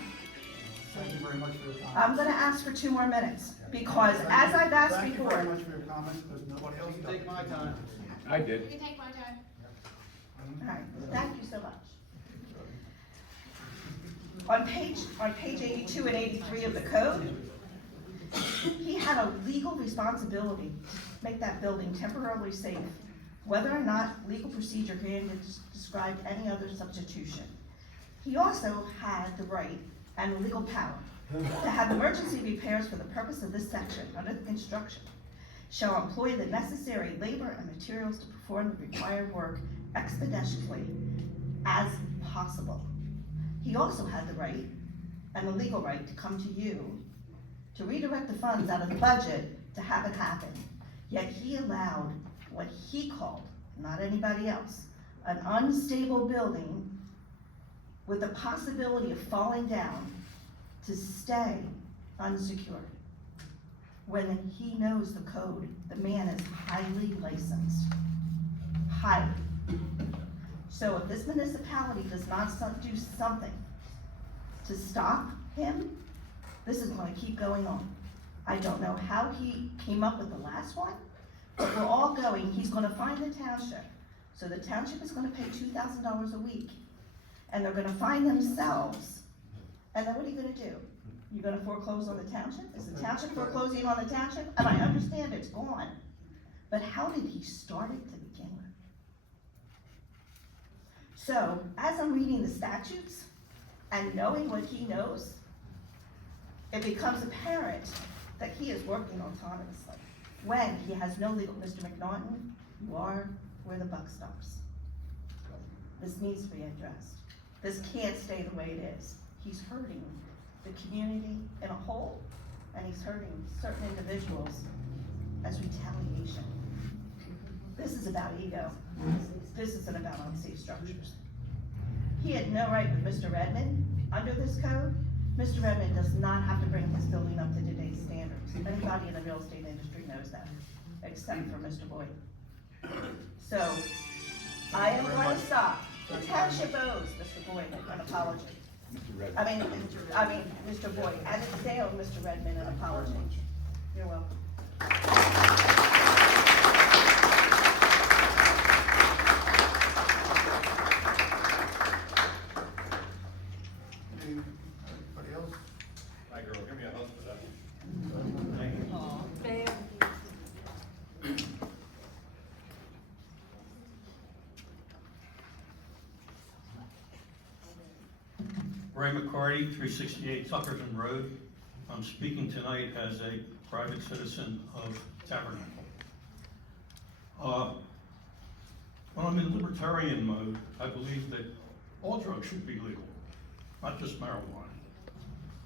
Thank you very much for your comments. I'm gonna ask for 2 more minutes, because as I've asked Thank you very before, much for your comments, because nobody else. Take my time. I did. You can take my time. all right, thank you so much. On page 82 and 83 of the code, he had a legal responsibility to make that building temporarily safe, whether or not legal procedure granted described any other substitution. He also had the right and the legal power to have emergency repairs for the purpose of this section under the construction, shall employ the necessary labor and materials to perform the required work expeditiously as possible. He also had the right and the legal right to come to you to redirect the funds out of the budget to have it happen. Yet he allowed what he called, not anybody else, an unstable building with the possibility of falling down to stay unsecured. When he knows the code, the man is highly licensed, highly. So if this municipality does not do something to stop him, this is gonna keep going on. I don't know how he came up with the last one, but we're all going, he's gonna find the township. So the township is gonna pay $2,000 a week, and they're gonna find themselves. And then what are you gonna do? You're gonna foreclose on the township? Is the township foreclosing on the township? And I understand it's gone, but how did he start it to begin with? So, as I'm reading the statutes and knowing what he knows, it becomes apparent that he is working autonomously when he has no legal. Mr. McNaughton, you are where the buck stops. This needs to be addressed. This can't stay the way it is. He's hurting the community in a whole, and he's hurting certain individuals as retaliation. This is about ego. This isn't about unsafe structures. He had no right with Mr. Redmond. Under this code, Mr. Redmond does not have to bring his building up to today's standards. Anybody in the real estate industry knows that, except for Mr. Boyd. So, I am going to stop. The township owes Mr. Boyd an apology. I mean, Mr. Boyd, and they owe Mr. Redmond an apology. You're welcome. Anybody else? Hi, girl, give me a hug for that. Ray McCarty, 368 Tuckerton Road. I'm speaking tonight as a private citizen of Tabernacle. When I'm in libertarian mode, I believe that all drugs should be legal, not just marijuana.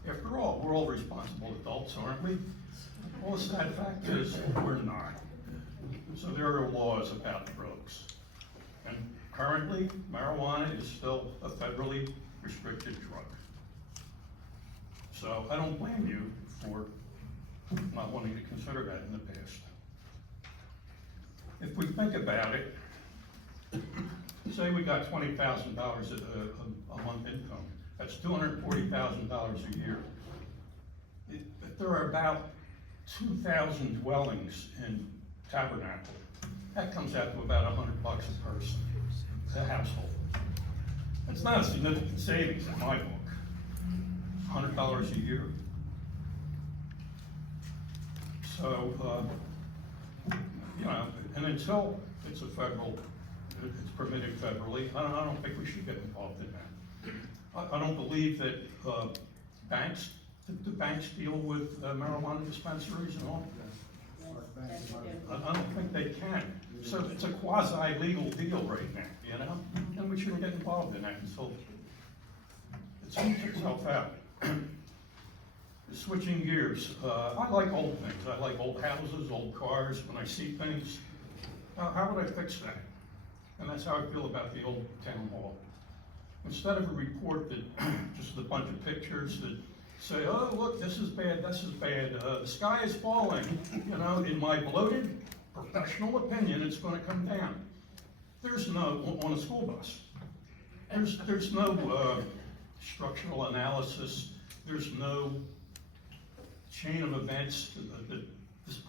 After all, we're all responsible adults, aren't we? Well, the sad fact is, we're not. So there are laws about drugs. And currently, marijuana is still a federally restricted drug. So I don't blame you for not wanting to consider that in the past. If we think about it, say we got $20,000 a month income, that's $240,000 a year. If there are about 2,000 dwellings in Tabernacle, that comes out to about $100 a person, a household. It's not a significant savings in my book. $100 a year. So, you know, and until it's a federal, it's permitted federally, I don't think we should get involved in that. I don't believe that banks, do banks deal with marijuana dispensaries and all? I don't think they can. So it's a quasi-legal deal right now, you know? And we shouldn't get involved in that until it sorts itself out. Switching gears, I like old things. I like old houses, old cars. When I see things, how would I fix that? And that's how I feel about the old town hall. Instead of a report that just a bunch of pictures that say, oh, look, this is bad, the sky is falling. You know, in my bloated professional opinion, it's going to come down. There's no, on a school bus, there's no structural analysis, there's no chain of events that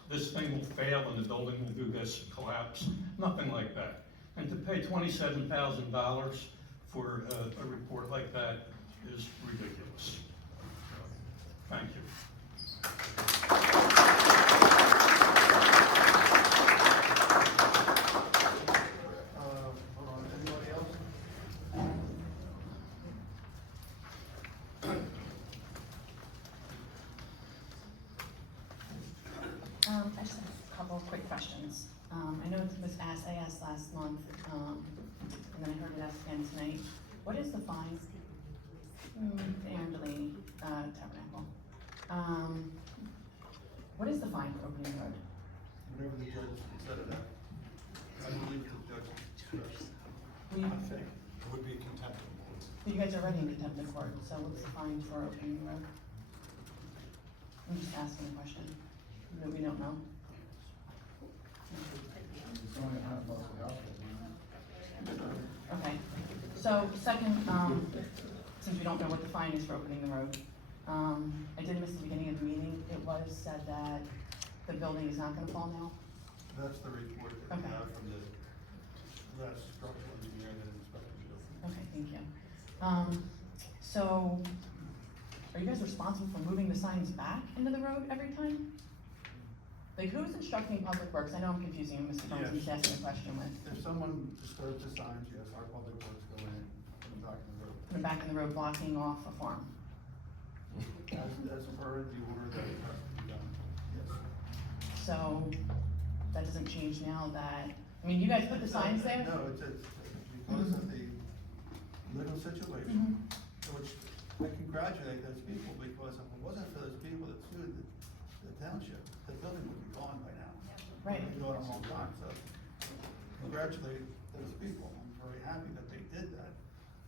this thing will fail and the building will do this, collapse, nothing like that. And to pay $27,000 for a report like that is ridiculous. Thank you. Hold on, anybody else? I just have a couple of quick questions. I know it was asked, I asked last month, and then I heard it asked again tonight. What is the fine? Angeline, Tabernacle. What is the fine for opening the road? Whatever the judge said of that. I believe the judge. It would be contempt. But you guys are already in contempt of court, so what's the fine for opening the road? I'm just asking a question that we don't know. Okay, so second, since we don't know what the fine is for opening the road, I did miss the beginning of the meeting. It was said that the building is not gonna fall now? That's the report that we Okay. have from the structural engineer that inspected the building. Okay, thank you. So, are you guys responsible for moving the signs back into the road every time? Like, who's instructing Public Works? I know I'm confusing you, Mr. Jones, I'm just asking a question with. If someone disturbs the signs, yes, our public works go in and back in the road. In the back in the road blocking off a farm. As per the order that it has to be done, yes. So, that doesn't change now that, I mean, you guys put the signs there? No, it's because of the legal situation, which I congratulate those people, because if it wasn't for those people that sued the township, the building would be gone by now. Right. They do it a long time, so congratulate those people. I'm very happy that they did that.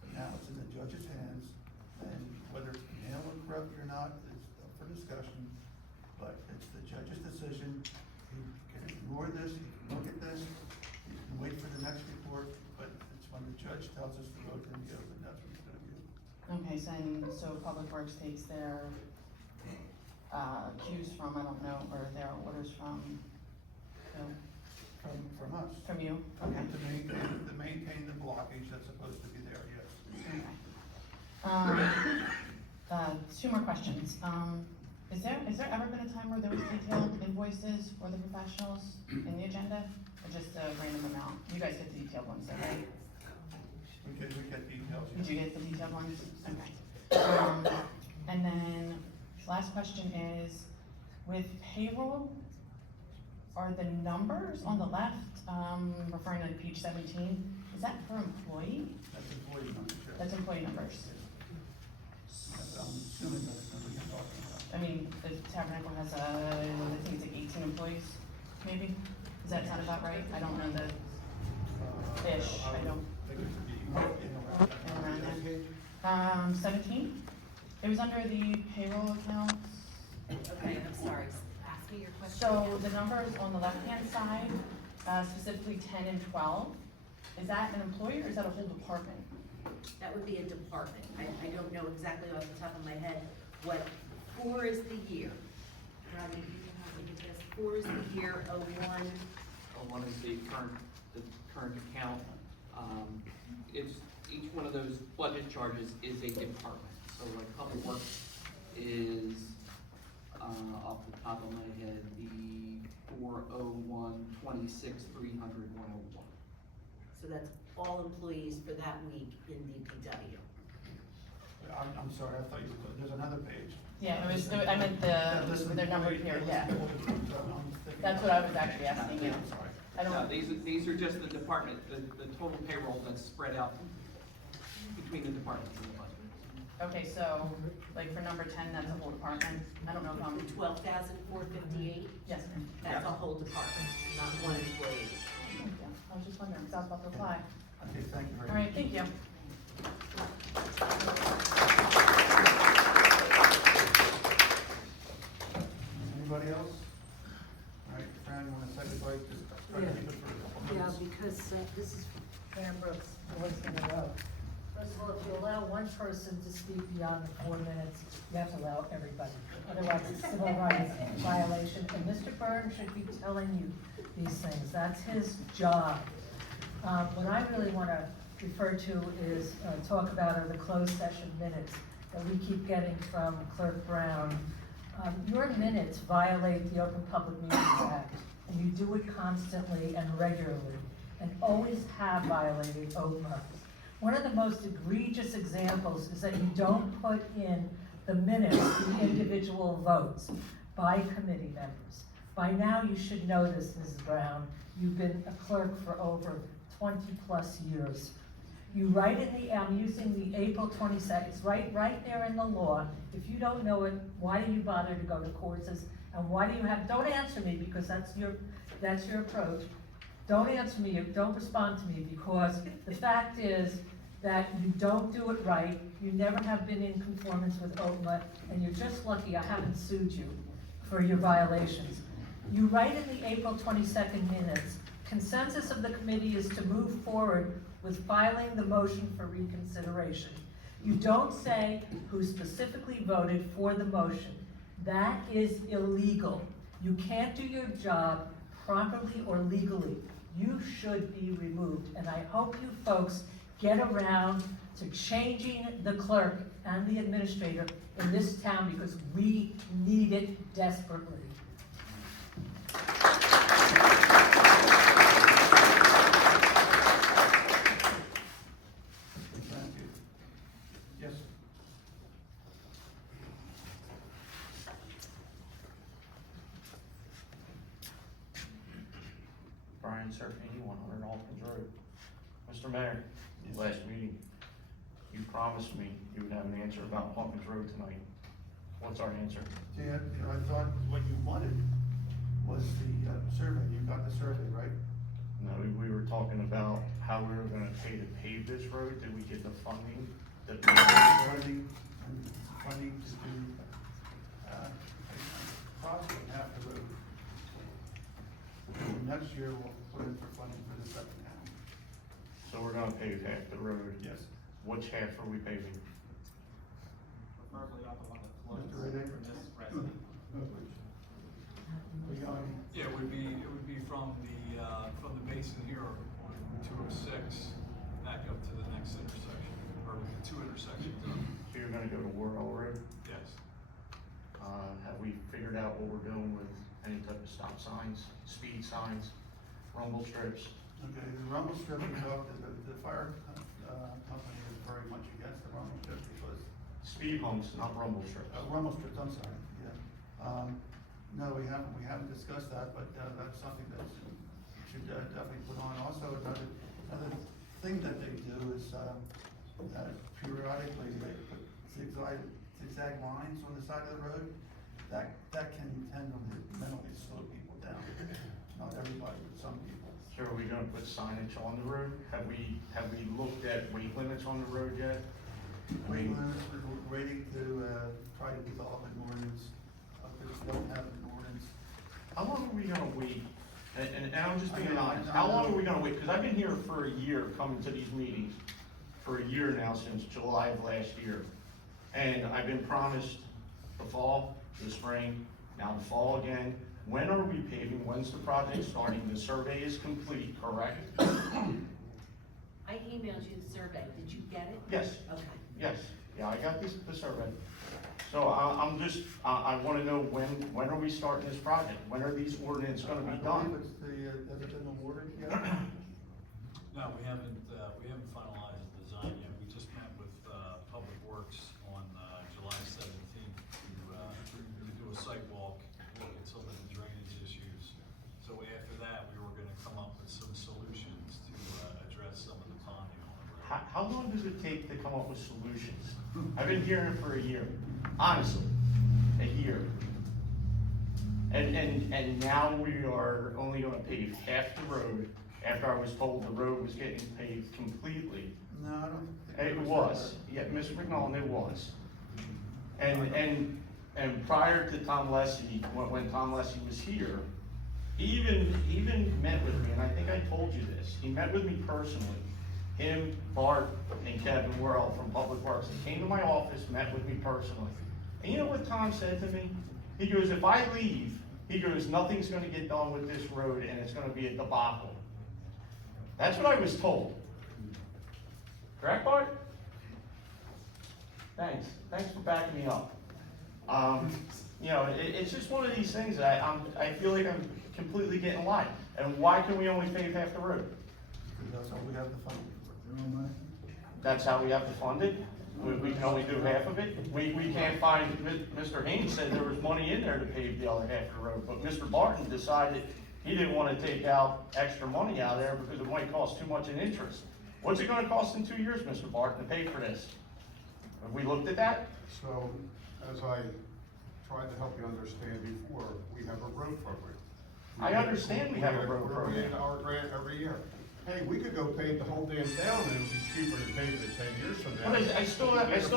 But now it's in the judge's hands, and whether it's nail or corrupt or not is up for discussion. But it's the judge's decision. He can ignore this, he can look at this, he can wait for the next report, but it's when the judge tells us the road can be open, that's what he's gonna do. Okay, so Public Works takes their, cues from, I don't know, or their orders from, who? From us. From you? Okay. Okay. To maintain the blockage that's supposed to be there, yes. Okay. Two more questions. Is there ever been a time where there was detailed invoices for the professionals in the agenda? Or just a random amount? You guys get the detailed ones, though, right? We get details. Did you get the detailed ones? Okay. And then, last question is, with payroll, are the numbers on the left, referring to page 17, is that per employee? That's employee numbers, yes. That's employee numbers. I'm assuming that's what you're talking about. I mean, the Tabernacle has I think it's like 18 employees, maybe? Does that sound about right? I don't know the, ish, I don't. Think it would be in around Around there. 17? It was under the payroll accounts. Okay, I'm sorry, ask me your question. So the numbers on the left-hand side, specifically 10 and 12, is that an employee or is that a whole department? That would be a department. I don't know exactly off the top of my head what 4 is the year. Rodney, do you know how to get this? 4 is the year, 01. One is the current account. It's, each one of those budget charges is a department. So like Public Works is, off the top of my head, the 401-26-300-101. So that's all employees for that week in DPW. I'm sorry, I thought you were, there's another page. Yeah, it was, I meant the number here, yeah. That's what I was actually asking you. I No, don't, these are just the department, the total payroll that's spread out between the departments in the budget. okay, so, like for number 10, that's a whole department? I don't know if I'm, The 12,458, yes, ma'am. that's a whole department, not one employee. Yeah, I was just wondering, because I was about to reply. Okay, thank you very All much. right, thank you. Anybody else? All right, Fran, you want to second bite? Just try to keep it for a couple Yeah, minutes. because this is Fran Brooks, voice in a row. First of all, if you allow one person to speak beyond the 4 minutes, you have to allow everybody. Otherwise, it's a civil rights violation, and Mr. Byrne should be telling you these things. That's his job. What I really want to refer to is talk about are the closed session minutes that we keep getting from Clerk Brown. Your minutes violate the Open Public Meetings Act, and you do it constantly and regularly, and always have violated OPMA. One of the most egregious examples is that you don't put in the minutes the individual votes by committee members. By now, you should know this, Mrs. Brown. You've been a clerk for over 20-plus years. You write in the, I'm using the April 22nd, it's right there in the law. If you don't know it, why do you bother to go to court? Says, and why do you have, don't answer me because that's your approach. Don't answer me, don't respond to me because the fact is that you don't do it right, you never have been in conformance with OPMA, and you're just lucky I haven't sued you for your violations. You write in the April 22nd minutes, consensus of the committee is to move forward with filing the motion for reconsideration. You don't say who specifically voted for the motion. That is illegal. You can't do your job properly or legally. You should be removed. And I hope you folks get around to changing the clerk and the administrator in this town because we need it desperately. Thank you. Yes, sir. Brian Serafini, 100 Alkins Road. Mr. Mayor, last meeting, you promised me you would have an answer about Hawkins Road tonight. What's our answer? Yeah, I thought what you wanted was the survey. You got the survey, right? No, we were talking about how we were gonna pay to pave this road. Did we get the funding? Funding to do, approximately half the road. Next year, we'll put in for funding for the second half. So we're gonna pave half the road. Yes. Which half are we paving? Preferably not the one that flows Mr. Riddick? from this resident. Yeah, it would be from the basin here on 206 back up to the next intersection, or the two intersections up. So you're gonna go to Worrell Road? Yes. Have we figured out what we're doing with any type of stop signs, speed signs, rumble strips? Okay, the rumble strip, we talked, the fire, company is very much against the rumble strip because, Speed humps, not rumble strips. rumble strips, I'm sorry, yeah. No, we haven't discussed that, but, that's something that should definitely put on. Also, another thing that they do is, periodically they put zigzag lines on the side of the road. That can tend to mentally slow people down. Not everybody, but some people. So are we gonna put signage on the road? Have we looked at weight limits on the road yet? Weight limits, we're waiting to, try to develop an ordinance, because we don't have an ordinance. How long are we gonna wait? And I'm just being honest, how long are we gonna wait? Cause I've been here for a year, coming to these meetings, for a year now, since July of last year. And I've been promised the fall, the spring, now the fall again. When are we paving? When's the project starting? The survey is complete, correct? I emailed you the survey, did you get it? Yes. Okay. Yes, yeah, I got the survey. So I wanna know when are we starting this project? When are these ordinances gonna be I done? believe it's has it been awarded yet? No, we haven't finalized the design yet. We just met with, Public Works on, July 17th to do a site walk, look at some of the drainage issues. So after that, we were gonna come up with some solutions to, address some of the ponding on the road. How long does it take to come up with solutions? I've been hearing it for a year, honestly, a year. And now we are only gonna pave half the road after I was told the road was getting paved completely. No, I don't think. It was, yeah, Mr. McNullen, it was. And prior to Tom Lessie, when Tom Lessie was here, he even met with me, and I think I told you this, he met with me personally. Him, Bart, and Kevin Worrell from Public Works, they came to my office, met with me personally. And you know what Tom said to me? He goes, if I leave, he goes, nothing's gonna get done with this road, and it's gonna be a debacle. That's what I was told. Correct, Bart? Thanks for backing me up. You know, it's just one of these things that I feel like I'm completely getting lied. And why can we only pave half the road? Because that's all we have to fund. That's how we have to fund it? We can only do half of it? We can't find, Mr. Haynes said there was money in there to pave the other half of the road, but Mr. Barton decided he didn't wanna take out extra money out of there because it might cost too much in interest. What's it gonna cost in 2 years, Mr. Barton, to pay for this? Have we looked at that? So, as I tried to help you understand before, we have a road program. I understand we have a road We're program. getting our grant every year. Hey, we could go pave the whole damn town and it's cheaper to pave it 10 years from now. But I still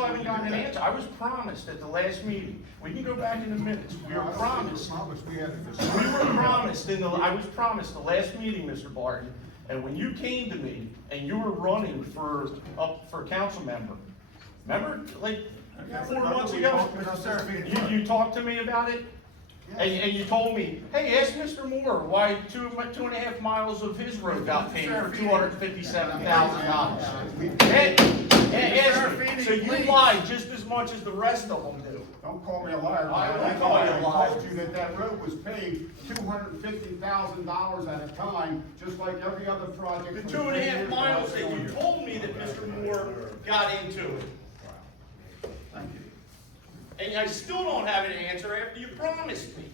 haven't gotten an answer. I was promised at the last meeting, we can go back in the minutes, we were promised. We had a We discussion. were promised, I was promised the last meeting, Mr. Barton, and when you came to me and you were running for council member, remember, like, 4 months ago? You talked to me about it? And you told me, hey, ask Mr. Moore why 2.5 miles of his road got paved for $257,000. So you lied just as much as the rest of them do. Don't call me a liar. I won't call you a liar. I told you that road was paved $250,000 at a time, just like every other project. The 2.5 miles that you told me that Mr. Moore got into it. Thank you. And I still don't have an answer after you promised me.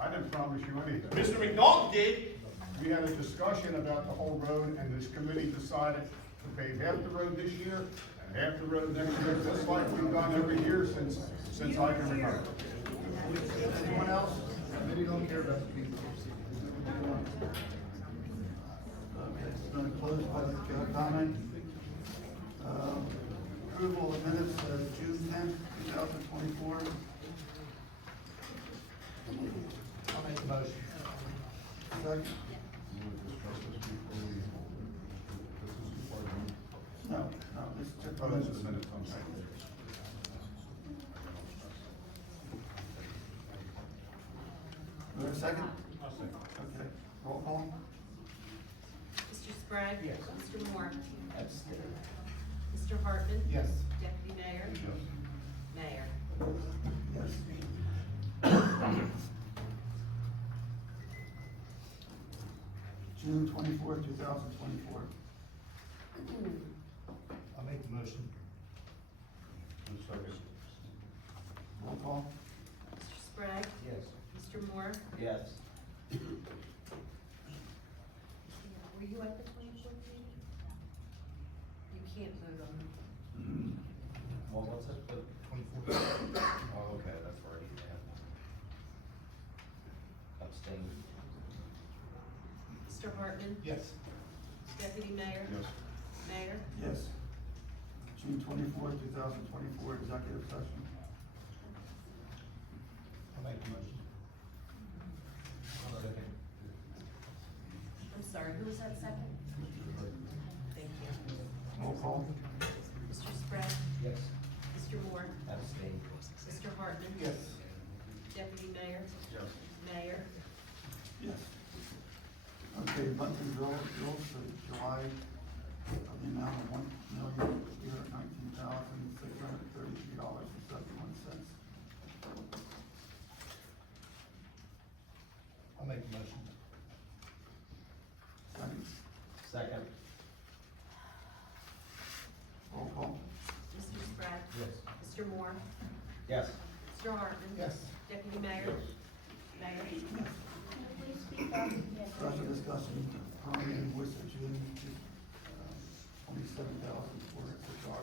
I didn't promise you anything. Mr. McNulty did. We had a discussion about the whole road, and this committee decided to pave half the road this year and half the road next year, just like we've done every year since I can remember. Anyone else? Maybe don't care about the people. Okay, it's gonna close public comment. Approval of minutes of June 10th, 2024. I'll make the motion. Second? No, this is just. Oh, this is the minutes, I'm sorry. Do we have a second? Okay, roll call? Mr. Sprague? Yes. Mr. Moore? Abstain. Mr. Hartman? Yes. Deputy Mayor? Yes. Mayor? Yes. June 24th, 2024. I'll make the motion. Second. Roll call? Mr. Sprague? Yes. Mr. Moore? Yes. Were you at the 24th meeting? You can't vote on it. Well, what's it, the 24th? Oh, okay, that's right, yeah. Abstain. Mr. Hartman? Yes. Deputy Mayor? Yes. Mayor? Yes. June 24th, 2024, executive session. I'll make the motion. I'm sorry, who was that second? Thank you. Roll call? Mr. Sprague? Yes. Mr. Moore? Abstain. Mr. Hartman? Yes. Deputy Mayor? Yes. Mayor? Yes. Okay, monthly bills for July of the amount of $1,319,633.71. I'll make the motion. Second. Second. Roll call? Mr. Sprague? Yes. Mr. Moore? Yes. Mr. Hartman? Yes. Deputy Mayor? Mayor? Please speak up. Special discussion, permanent invoice of June, $27,406.61.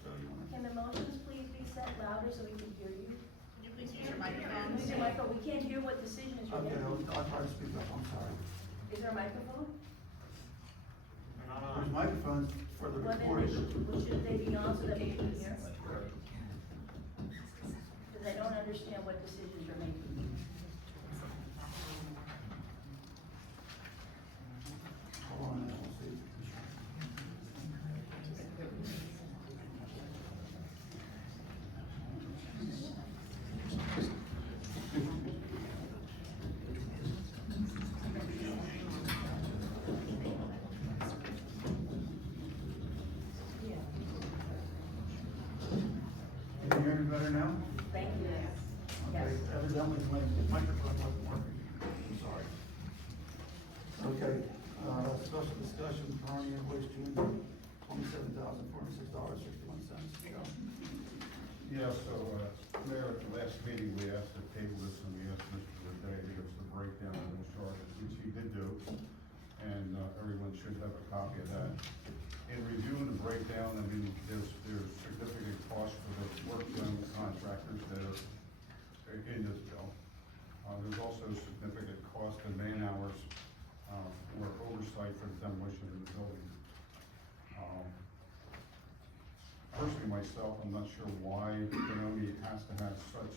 Joe, you wanna? Can the motions please be set louder so we can hear you? Could you please use your microphone? Use your microphone, we can't hear what decisions you're Okay, making. I'll try to speak up, I'm sorry. Is there a microphone? There's microphones for the Well, then recording. should they be on so that we can hear? Because I don't understand what decisions you're making. Hold on, we'll see. Can you hear me better now? Thank you. Okay, evidently my microphone wasn't working. I'm sorry. Okay, special discussion, Barney invoice June, $27,406.61. Yeah, so, Mayor, at the last meeting, we asked to table this, and we asked Mr. Day to give us the breakdown of those charges, which he did do, and, everyone should have a copy of that. In reviewing the breakdown, I mean, there's significant cost for the work done with contractors that are in this bill. There's also significant cost in man hours, for oversight for the demolition of the building. Personally, myself, I'm not sure why Benoni has to have such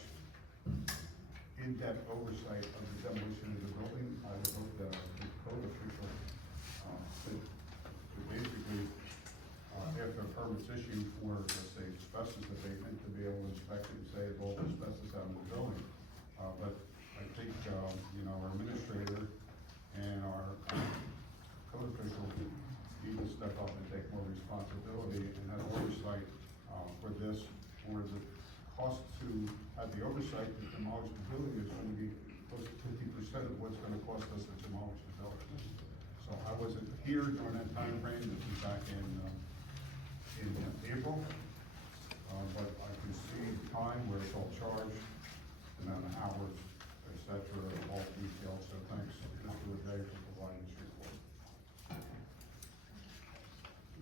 in-depth oversight of the demolition of the building. I would hope that the code official, could basically, after a permit's issued for, let's say, asbestos abatement, to be able to inspect it and say, well, there's asbestos out of the building. But I think, our administrator and our code official need to step up and take more responsibility and have oversight, for this, or the cost to have the oversight to demolish the building is going to be close to 50% of what's going to cost us to demolish the building. So I wasn't here during that time frame. This was back in April. But I can see the time where it's all charged, the amount of hours, et cetera, all details. So thanks, Mr. Day, for providing this report.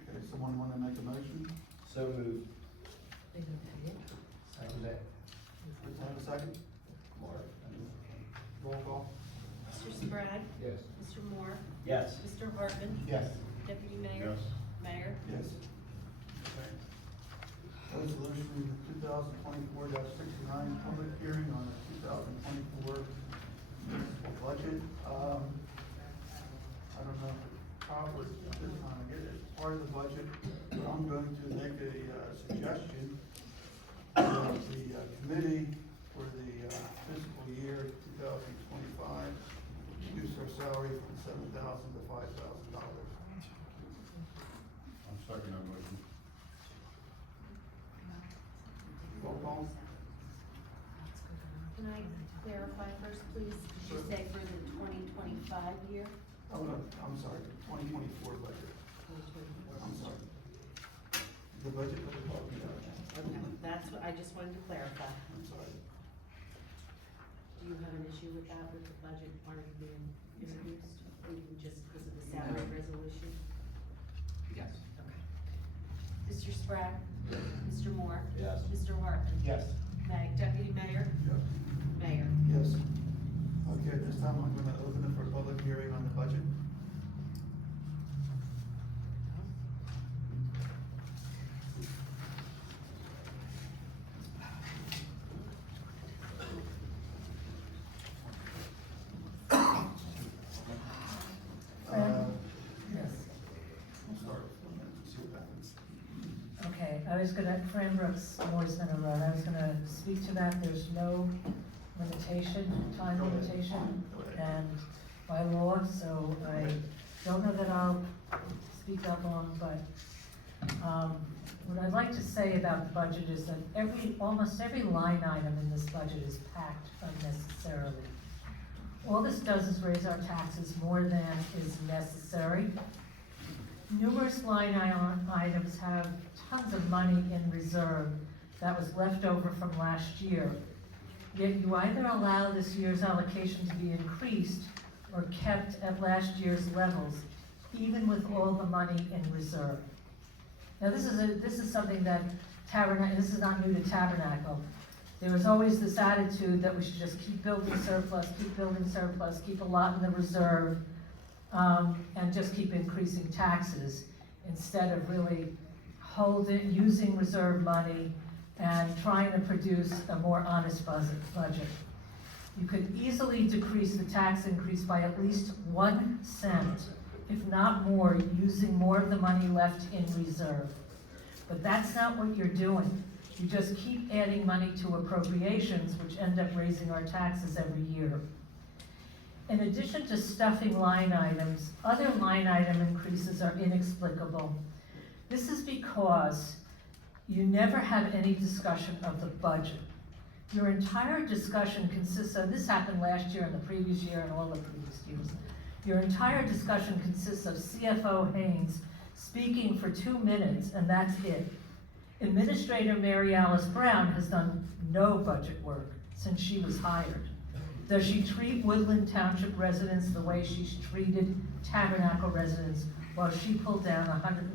Okay, someone wanna make a motion? So moved. Second. Have a second? Mr. Sprague? Yes. Mr. Moore? Yes. Mr. Hartman? Yes. Deputy Mayor? Yes. Mayor? Yes. Resolution 2024-69, public hearing on the 2024 municipal budget. I don't know if it's proper at this time, I get it, it's part of the budget, but I'm going to make a suggestion that the committee for the fiscal year 2025 reduce their salary from $7,000 to $5,000. I'm second that motion. Roll call. Can I clarify first, please? Did you say for the 2025 year? Oh, no, I'm sorry, 2024 budget. I'm sorry. The budget that we're talking about. Okay, that's what, I just wanted to clarify. I'm sorry. Do you have an issue with that, with the budget already being introduced, even just because of the salary resolution? Yes. Okay. Mr. Sprague? Mr. Moore? Yes. Mr. Hartman? Yes. Deputy Mayor? Yes. Mayor? Yes. Okay, at this time, I'm gonna open it for a public hearing on the budget. Yes. We'll start with 1 minute and see what happens. Okay, I was gonna, Fran Brooks, Mooresman Road, I was gonna speak to that, there's no limitation, time Go ahead. limitation, Go ahead. and by law, so I don't know that I'll speak up on, but, what I'd like to say about the budget is that almost every line item in this budget is packed unnecessarily. All this does is raise our taxes more than is necessary. Numerous line items have tons of money in reserve that was left over from last year. Yet you either allow this year's allocation to be increased or kept at last year's levels, even with all the money in reserve. Now this is something that this is not new to Tabernacle. There was always this attitude that we should just keep building surplus, keep a lot in the reserve, and just keep increasing taxes instead of really using reserve money and trying to produce a more honest budget. You could easily decrease the tax increase by at least 1 cent, if not more, using more of the money left in reserve. But that's not what you're doing. You just keep adding money to appropriations, which end up raising our taxes every year. In addition to stuffing line items, other line item increases are inexplicable. This is because you never have any discussion of the budget. Your entire discussion consists of, this happened last year and the previous year and all the previous years. Your entire discussion consists of CFO Haynes speaking for 2 minutes, and that's it. Administrator Mary Alice Brown has done no budget work since she was hired. Does she treat Woodland Township residents the way she's treated Tabernacle residents while she pulled down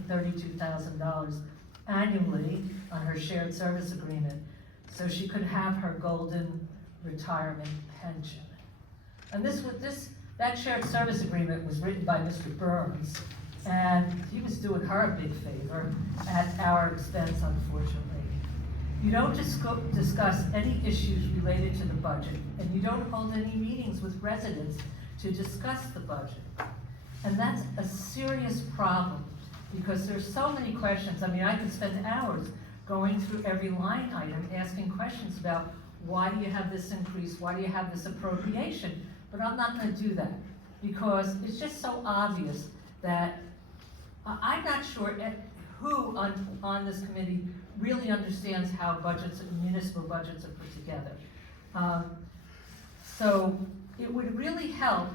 $132,000 annually on her shared service agreement so she could have her golden retirement pension? And that shared service agreement was written by Mr. Burns, and he was doing her a big favor at our expense, unfortunately. You don't discuss any issues related to the budget, and you don't hold any meetings with residents to discuss the budget. And that's a serious problem, because there's so many questions. I mean, I could spend hours going through every line item, asking questions about why do you have this increase, why do you have this appropriation? But I'm not gonna do that, because it's just so obvious that I'm not sure who on this committee really understands how municipal budgets are put together. So it would really help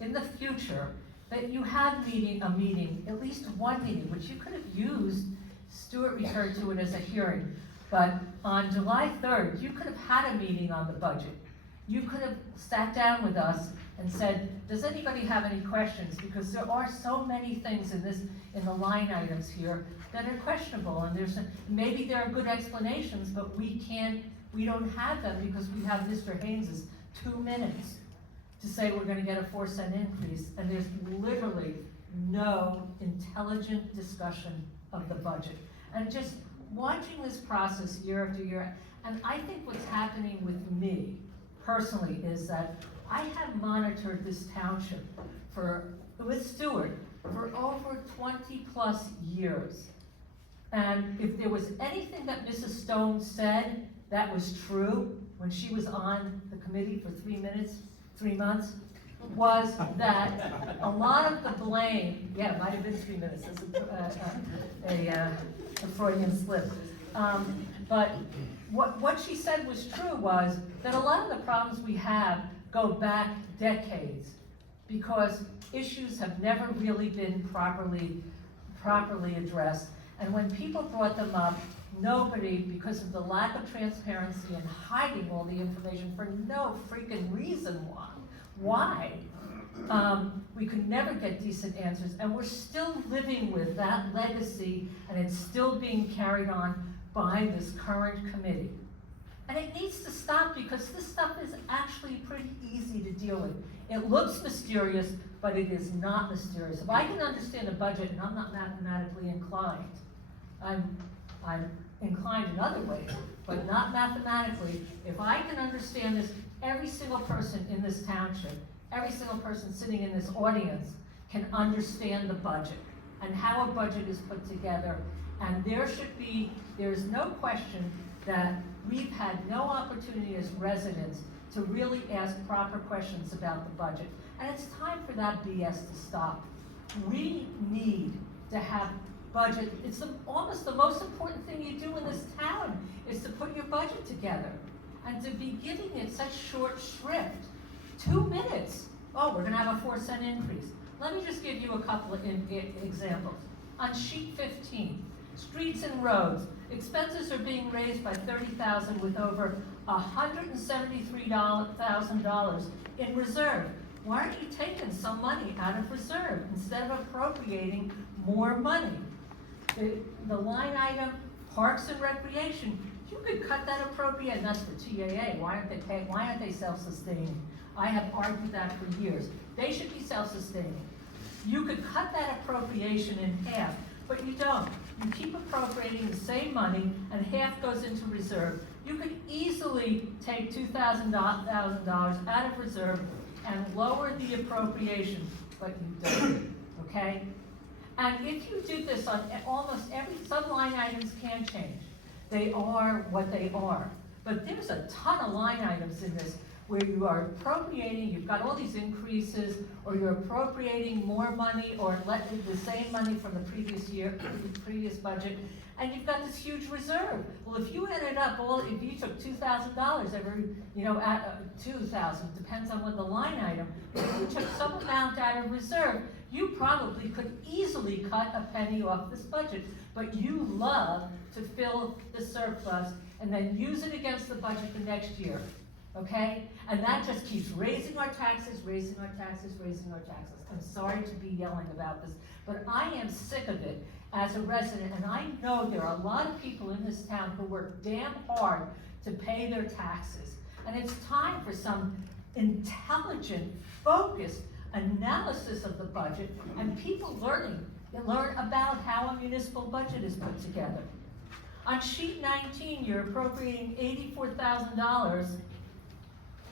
in the future that you have a meeting, at least one meeting, which you could have used. Stuart referred to it as a hearing, but on July 3rd, you could have had a meeting on the budget. You could have sat down with us and said, does anybody have any questions? Because there are so many things in the line items here that are questionable, and maybe there are good explanations, but we don't have them because we have Mr. Haynes's 2 minutes. to say we're gonna get a 4-cent increase, and there's literally no intelligent discussion of the budget. And just watching this process year after year, and I think what's happening with me personally is that I have monitored this township with Stuart for over 20+ years. And if there was anything that Mrs. Stone said that was true when she was on the committee for 3 months, was that a lot of the blame, yeah, it might have been 3 minutes, that's a Freudian slip. But what she said was true was that a lot of the problems we have go back decades because issues have never really been properly addressed. And when people brought them up, nobody, because of the lack of transparency and hiding all the information for no freaking reason why, we could never get decent answers. And we're still living with that legacy, and it's still being carried on by this current committee. And it needs to stop because this stuff is actually pretty easy to deal with. It looks mysterious, but it is not mysterious. If I can understand a budget, and I'm not mathematically inclined, I'm inclined in other ways, but not mathematically. If I can understand this, every single person in this township, every single person sitting in this audience can understand the budget and how a budget is put together. And there's no question that we've had no opportunity as residents to really ask proper questions about the budget. And it's time for that BS to stop. We need to have budget. It's almost the most important thing you do in this town is to put your budget together. And to be giving it such short shrift, 2 minutes. Oh, we're gonna have a 4-cent increase. Let me just give you a couple of examples. On sheet 15, streets and roads, expenses are being raised by $30,000 with over $173,000 in reserve. Why aren't you taking some money out of reserve instead of appropriating more money? The line item, Parks and Recreation, you could cut that appropriation, that's for TAA, why aren't they self-sustaining? I have argued that for years. They should be self-sustaining. You could cut that appropriation in half, but you don't. You keep appropriating the same money and half goes into reserve. You could easily take $2,000 out of reserve and lower the appropriation, but you don't, okay? And if you do this on almost some line items can change. They are what they are. But there's a ton of line items in this where you are appropriating, you've got all these increases, or you're appropriating more money or the same money from the previous budget, and you've got this huge reserve. Well, if you added up if you took $2,000 every, $2,000, depends on what the line item, if you took some amount out of reserve, you probably could easily cut a penny off this budget, but you love to fill the surplus and then use it against the budget the next year, okay? And that just keeps raising our taxes, raising our taxes, raising our taxes. I'm sorry to be yelling about this, but I am sick of it as a resident, and I know there are a lot of people in this town who work damn hard to pay their taxes. And it's time for some intelligent, focused analysis of the budget and people learn about how a municipal budget is put together. On sheet 19, you're appropriating $84,000,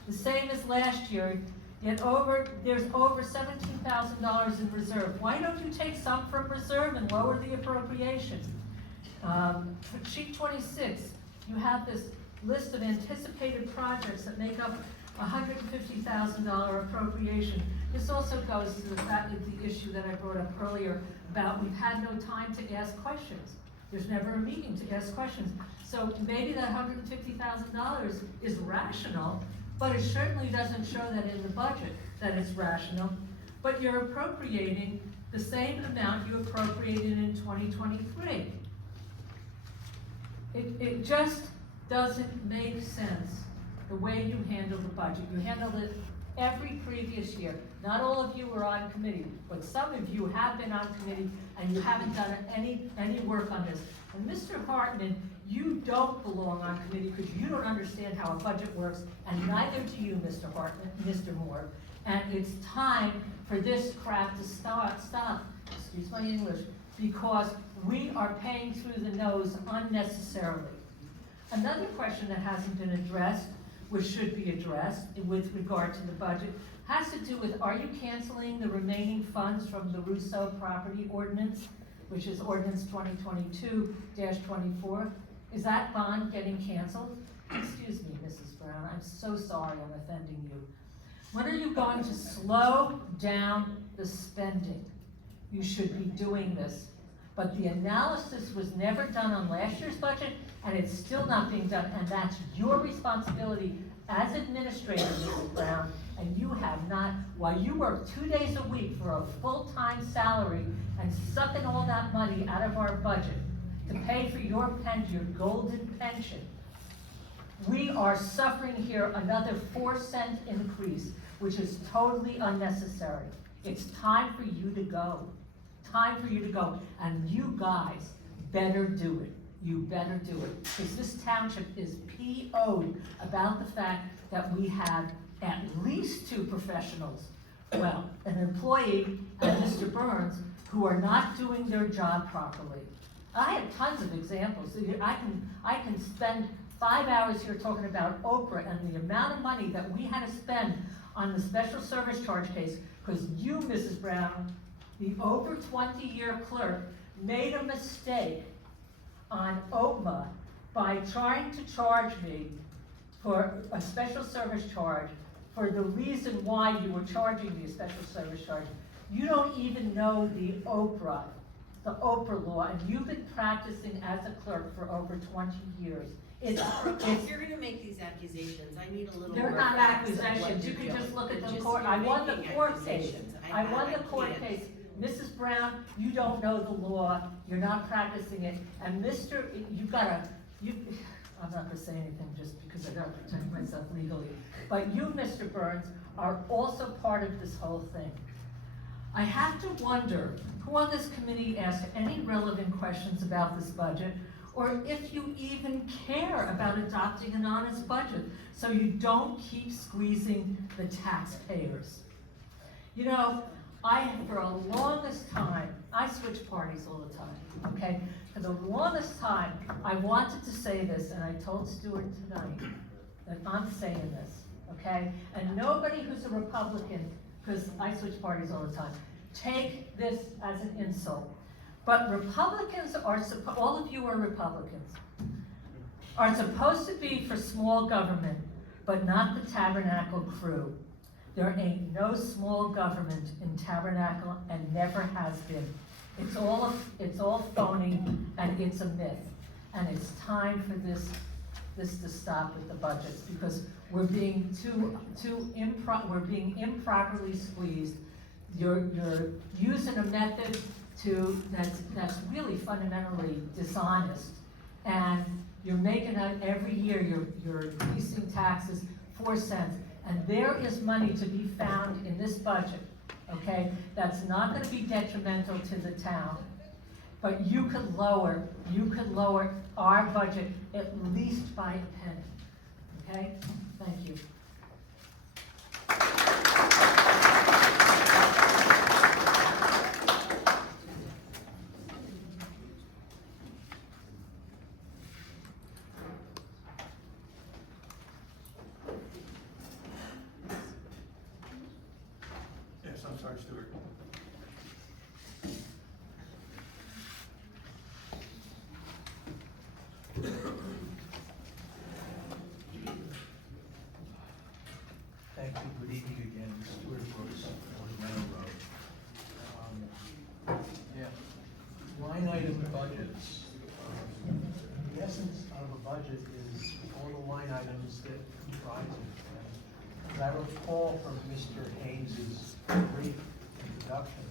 the same as last year, yet there's over $17,000 in reserve. Why don't you take some from reserve and lower the appropriation? For sheet 26, you have this list of anticipated projects that make up $150,000 appropriation. This also goes to the issue that I brought up earlier about we've had no time to ask questions. There's never a meeting to ask questions. So maybe that $150,000 is rational, but it certainly doesn't show that in the budget that it's rational. But you're appropriating the same amount you appropriated in 2023. It just doesn't make sense the way you handle the budget. You handled it every previous year. Not all of you were on committee, but some of you have been on committee and you haven't done any work on this. And Mr. Hartman, you don't belong on committee because you don't understand how a budget works, and neither do you, Mr. Hartman, Mr. Moore. And it's time for this crap to stop, excuse my English, because we are paying through the nose unnecessarily. Another question that hasn't been addressed, which should be addressed with regard to the budget, has to do with, are you canceling the remaining funds from the Rousseau property ordinance, which is ordinance 2022-24? Is that bond getting canceled? Excuse me, Mrs. Brown, I'm so sorry I'm offending you. When are you going to slow down the spending? You should be doing this. But the analysis was never done on last year's budget, and it's still not being done, and that's your responsibility as administrator, Mrs. Brown, and you have not, while you work 2 days a week for a full-time salary and sucking all that money out of our budget to pay for your golden pension, we are suffering here another 4-cent increase, which is totally unnecessary. It's time for you to go. Time for you to go. And you guys better do it. You better do it. Because this township is PO'd about the fact that we have at least 2 professionals, well, an employee and Mr. Burns, who are not doing their job properly. I have tons of examples. I can spend 5 hours here talking about Oprah and the amount of money that we had to spend on the special service charge case, because you, Mrs. Brown, the over 20-year clerk, made a mistake on OPMA by trying to charge me for a special service charge for the reason why you were charging me a special service charge. You don't even know the Oprah law, and you've been practicing as a clerk for over 20 years. If you're gonna make these accusations, I need a little more. They're not facts of what accusations, you you're can just doing. look at the Just court, I you're won the making court case. accusations. I won the court can't. case. Mrs. Brown, you don't know the law, you're not practicing it, and I'm not gonna say anything just because I gotta protect myself legally, but you, Mr. Burns, are also part of this whole thing. I have to wonder who on this committee asked any relevant questions about this budget, or if you even care about adopting an honest budget, so you don't keep squeezing the taxpayers. You know, for the longest time, I switch parties all the time, okay? For the longest time, I wanted to say this, and I told Stuart tonight that I'm saying this, okay? And nobody who's a Republican, because I switch parties all the time, take this as an insult. But Republicans are, all of you are Republicans, are supposed to be for small government, but not the Tabernacle crew. There ain't no small government in Tabernacle and never has been. It's all phony and it's a myth. And it's time for this to stop with the budgets, because we're being we're being improperly squeezed. You're using a method that's really fundamentally dishonest, and you're making out every year you're increasing taxes 4 cents, and there is money to be found in this budget, okay, that's not going to be detrimental to the town, but you could lower our budget at least by a penny, okay? Thank you. Yes, I'm sorry, Stuart. Thank you, good evening again, Stuart Brooks, on Meadow Road. Line item budgets. The essence of a budget is all the line items that comprise it. And as I recall from Mr. Haynes's brief introduction,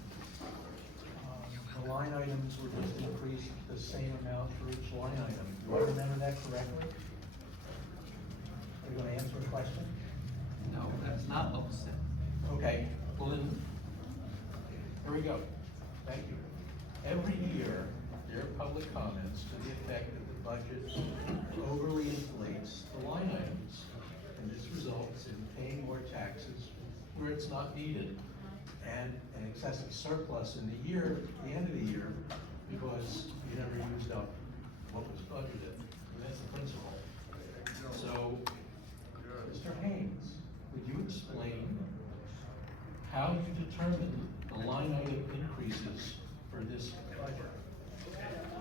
the line items were just increased the same amount for each line item. Do I remember that correctly? Are you going to answer a question? No, that's not what was said. Okay, well then, here we go. Thank you. Every year, there are public comments to the effect that the budget overly inflates the line items, and this results in paying more taxes where it's what's not needed, and an excessive surplus in the year, the end of the year, because you never used up what was budgeted, and that's the principle. So, Mr. Haynes, would you explain how you determine the line item increases for this budget?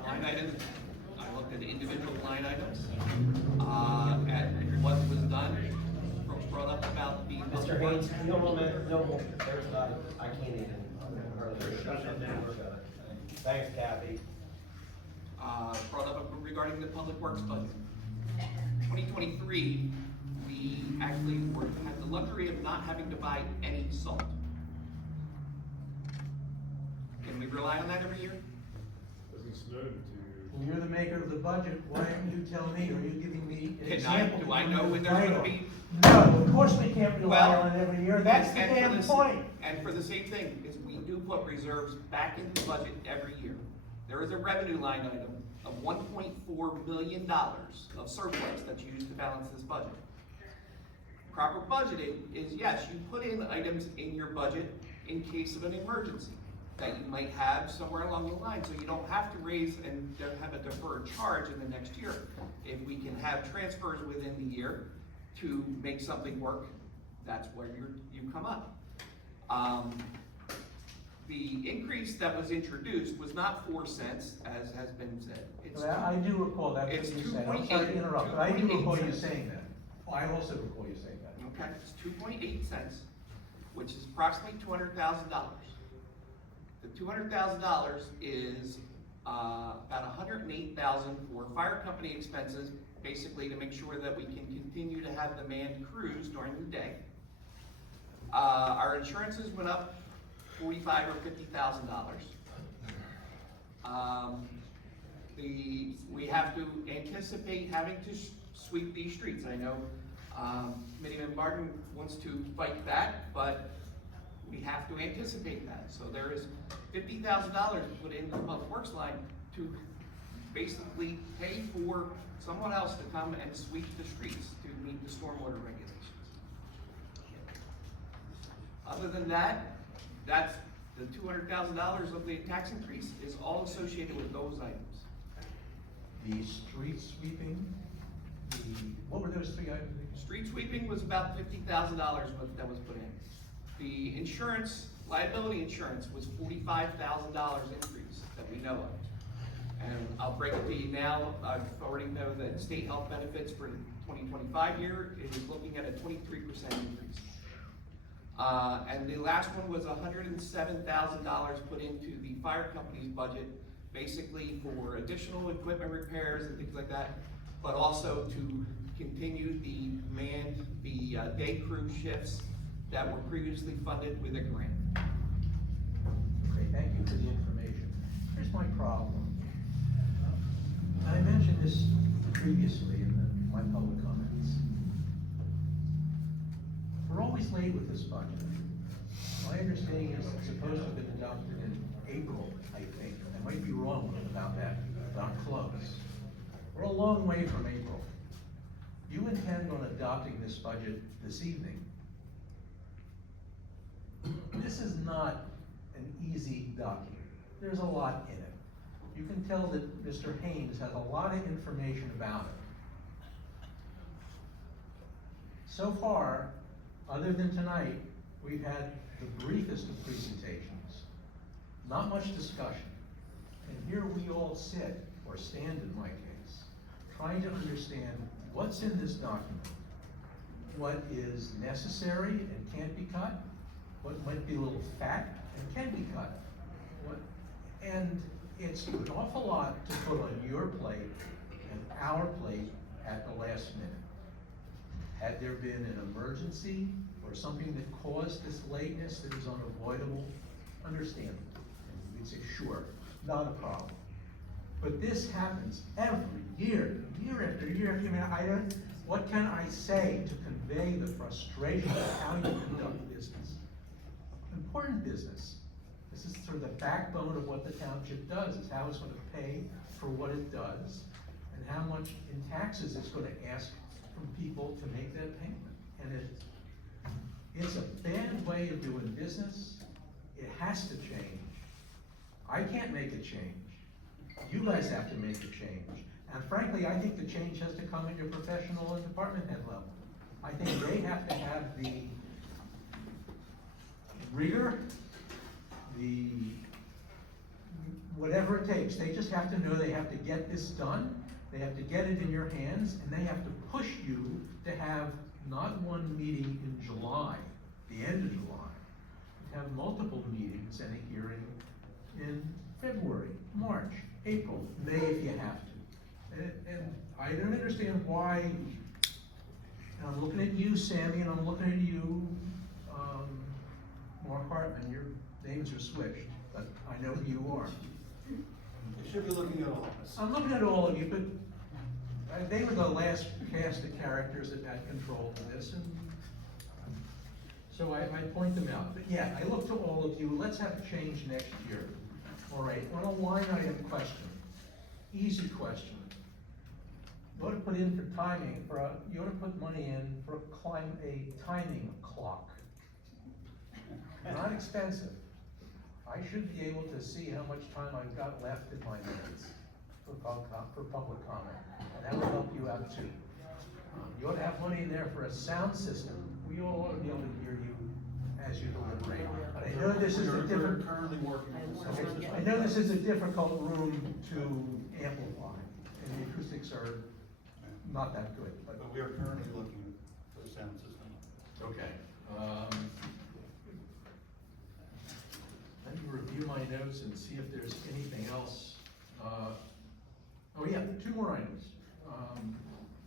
Line items, I looked at individual line items, at what was done, brought up about the. Mr. Haynes, no, there's not, I can't even, shut it down. Thanks, Kathy. Brought up regarding the public works budget. 2023, we actually had the luxury of not having to buy any salt. Can we rely on that every year? Well, you're the maker of the budget, why don't you tell me, or are you giving me an example? Do I know when there's gonna be? No, of course we can't rely Well, on it every year, that's the and for damn this- point. And for the same thing, is we do put reserves back into the budget every year. There is a revenue line item of $1.4 million of surplus that's used to balance this budget. Proper budgeting is, yes, you put in items in your budget in case of an emergency that you might have somewhere along the line, so you don't have to raise and have a deferred charge in the next year. If we can have transfers within the year to make something work, that's where you come up. The increase that was introduced was not 4 cents, as has been said. It's I do recall that, what it's you said, I'm 2.8 sorry to interrupt, but I do 2.8 recall you cents. saying that. Well, I also recall you saying that. Okay, it's 2.8 cents, which is approximately $200,000. The $200,000 is about $108,000 for fire company expenses, basically to make sure that we can continue to have the manned crews during the day. Our insurances went up $45,000 or $50,000. We have to anticipate having to sweep these streets. I know Committeeman Martin wants to fight that, but we have to anticipate that. So there is $50,000 put into the public works line to basically pay for someone else to come and sweep the streets to meet the stormwater regulations. Other than that, that's the $200,000 of the tax increase is all associated with those items. The street sweeping, what were those three items? Street sweeping was about $50,000 that was put in. The insurance, liability insurance was $45,000 increase that we know of. And I'll break it to you now. I already know that state health benefits for the 2025 year is looking at a 23% increase. And the last one was $107,000 put into the fire company's budget, basically for additional equipment repairs and things like that, but also to continue the day crew shifts that were previously funded with a grant. Okay, thank you for the information. Here's my problem. I mentioned this previously in my public comments. We're always late with this budget. My understanding is it's supposed to have been adopted in April, I think. I might be wrong about that, but I'm close. We're a long way from April. You intend on adopting this budget this evening. This is not an easy document. There's a lot in it. You can tell that Mr. Haynes has a lot of information about it. So far, other than tonight, we've had the briefest of presentations, not much discussion. And here we all sit, or stand in my case, trying to understand what's in this document, what is necessary and can't be cut, what might be a little fat and can be cut, and it's an awful lot to put on your plate and our plate at the last minute. Had there been an emergency or something that caused this lateness that is unavoidable, understandable. And we'd say, sure, not a problem. But this happens every year, year after year after year. I mean, what can I say to convey the frustration of how you conduct business? Important business. This is sort of the backbone of what the township does, is how it's going to pay for what it does, and how much in taxes it's going to ask from people to make that payment. And It's a bad way of doing business. It has to change. I can't make a change. You guys have to make a change. And frankly, I think the change has to come at your professional and department head level. I think they have to have the rigor, the whatever it takes. They just have to know they have to get this done. They have to get it in your hands, and they have to push you to have not one meeting in July, the end of July, to have multiple meetings and a hearing in February, March, April, May if you have to. And I don't understand why, and I'm looking at you, Sammy, and I'm looking at you, Mark Hartman, your names are switched, but I know who you are. You should be looking at all of us. I'm looking at all of you, but they were the last cast of characters that had control of this, and so I point them out. But yeah, I look to all of you, let's have a change next year. All right, on a line item question, easy question. You ought to put in for timing, you ought to put money in for a timing clock. Not expensive. I should be able to see how much time I've got left in my minutes for public comment, and that will help you out too. You ought to have money in there for a sound system. We all ought to be able to hear you as you deliberate. But I know this is a different. We're currently working on the sound system. I know this is a difficult room to amplify, and the acoustics are not that good, but. But we are currently looking for the sound system. Okay. Let me review my notes and see if there's anything else. Oh yeah, two more items.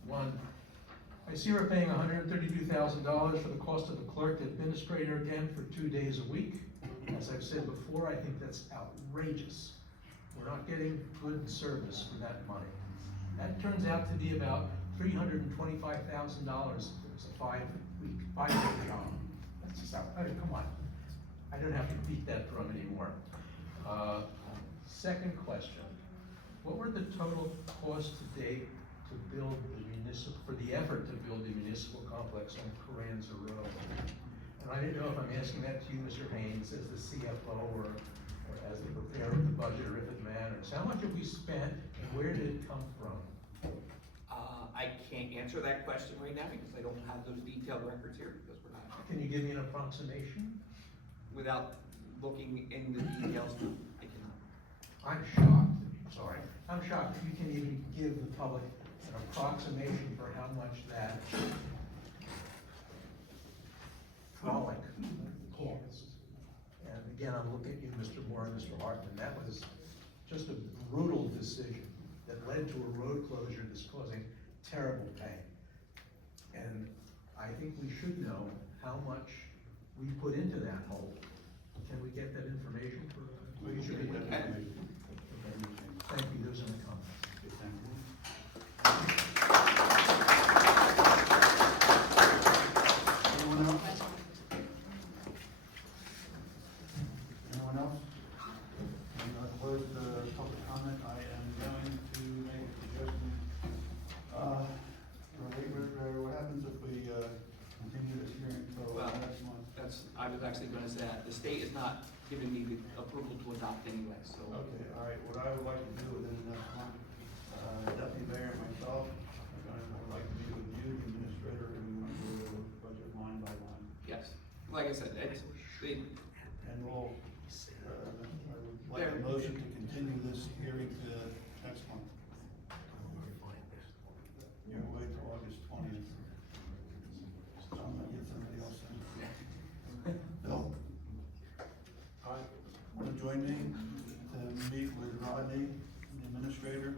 One, I see we're paying $132,000 for the cost of the clerk administrator again for 2 days a week. As I've said before, I think that's outrageous. We're not getting good service for that money. That turns out to be about $325,000. It's a 5-day job. That's just come on. I don't have to beat that drum anymore. Second question, what were the total costs to date to build the for the effort to build the municipal complex on Carranza Road? And I didn't know if I'm asking that to you, Mr. Haynes, as the CFO or as the preparer of the budget, or if it matters. How much have we spent and where did it come from? I can't answer that question right now because I don't have those detailed records here because we're not. Can you give me an approximation? Without looking in the details, I cannot. I'm shocked, sorry. I'm shocked that you can even give the public an approximation for how much that frolic costs. And again, I'm looking at you, Mr. Moore and Mr. Hartman. That was just a brutal decision that led to a road closure that's causing terrible pain. And I think we should know how much we put into that hole. Can we get that information for? We can get that information. Thank you, those are my comments. Anyone else? Anyone else? I'm gonna close the public comment. I am going to make a suggestion. What happens if we, continue this hearing until Well, next month? I was actually gonna say that. The state is not giving me the approval to adopt anyway, so. Okay, all right, what I would like to do within the next month, Deputy Mayor and myself, I would like to meet with you, the administrator, and we want to go over budget line by line. Yes, like I said, And we'll, I would like a motion to continue this hearing to next month. Yeah, we'll wait till August 20th. So I'm gonna get somebody else in. Bill? Want to join me to meet with Rodney, the administrator,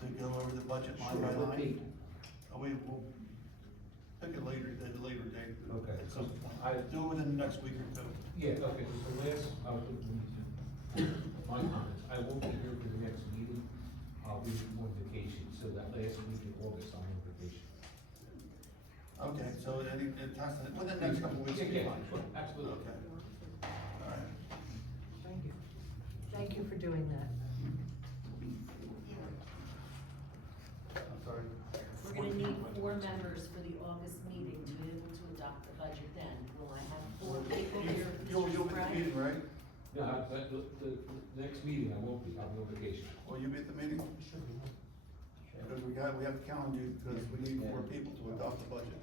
to go over the budget line by line? Oh, we will pick a later date. Okay. At some point. Do it within the next week or two. Yeah, okay, so my comments, I won't be here for the next meeting, I'll be on vacation, so that last week in August, I'm on vacation. Okay, so it has to, within the next couple of weeks. Yeah, sure, absolutely. Okay. All right. Thank you. Thank you for doing that. I'm sorry. We're gonna need 4 members for the August meeting to be able to adopt the budget then. Will I have 4 people here? You'll Mr. be at the Sprague? meeting, right? No, the next meeting, I won't be, I'll be on vacation. Will you be at the meeting? Because we have to count you, because we need 4 people to adopt the budget.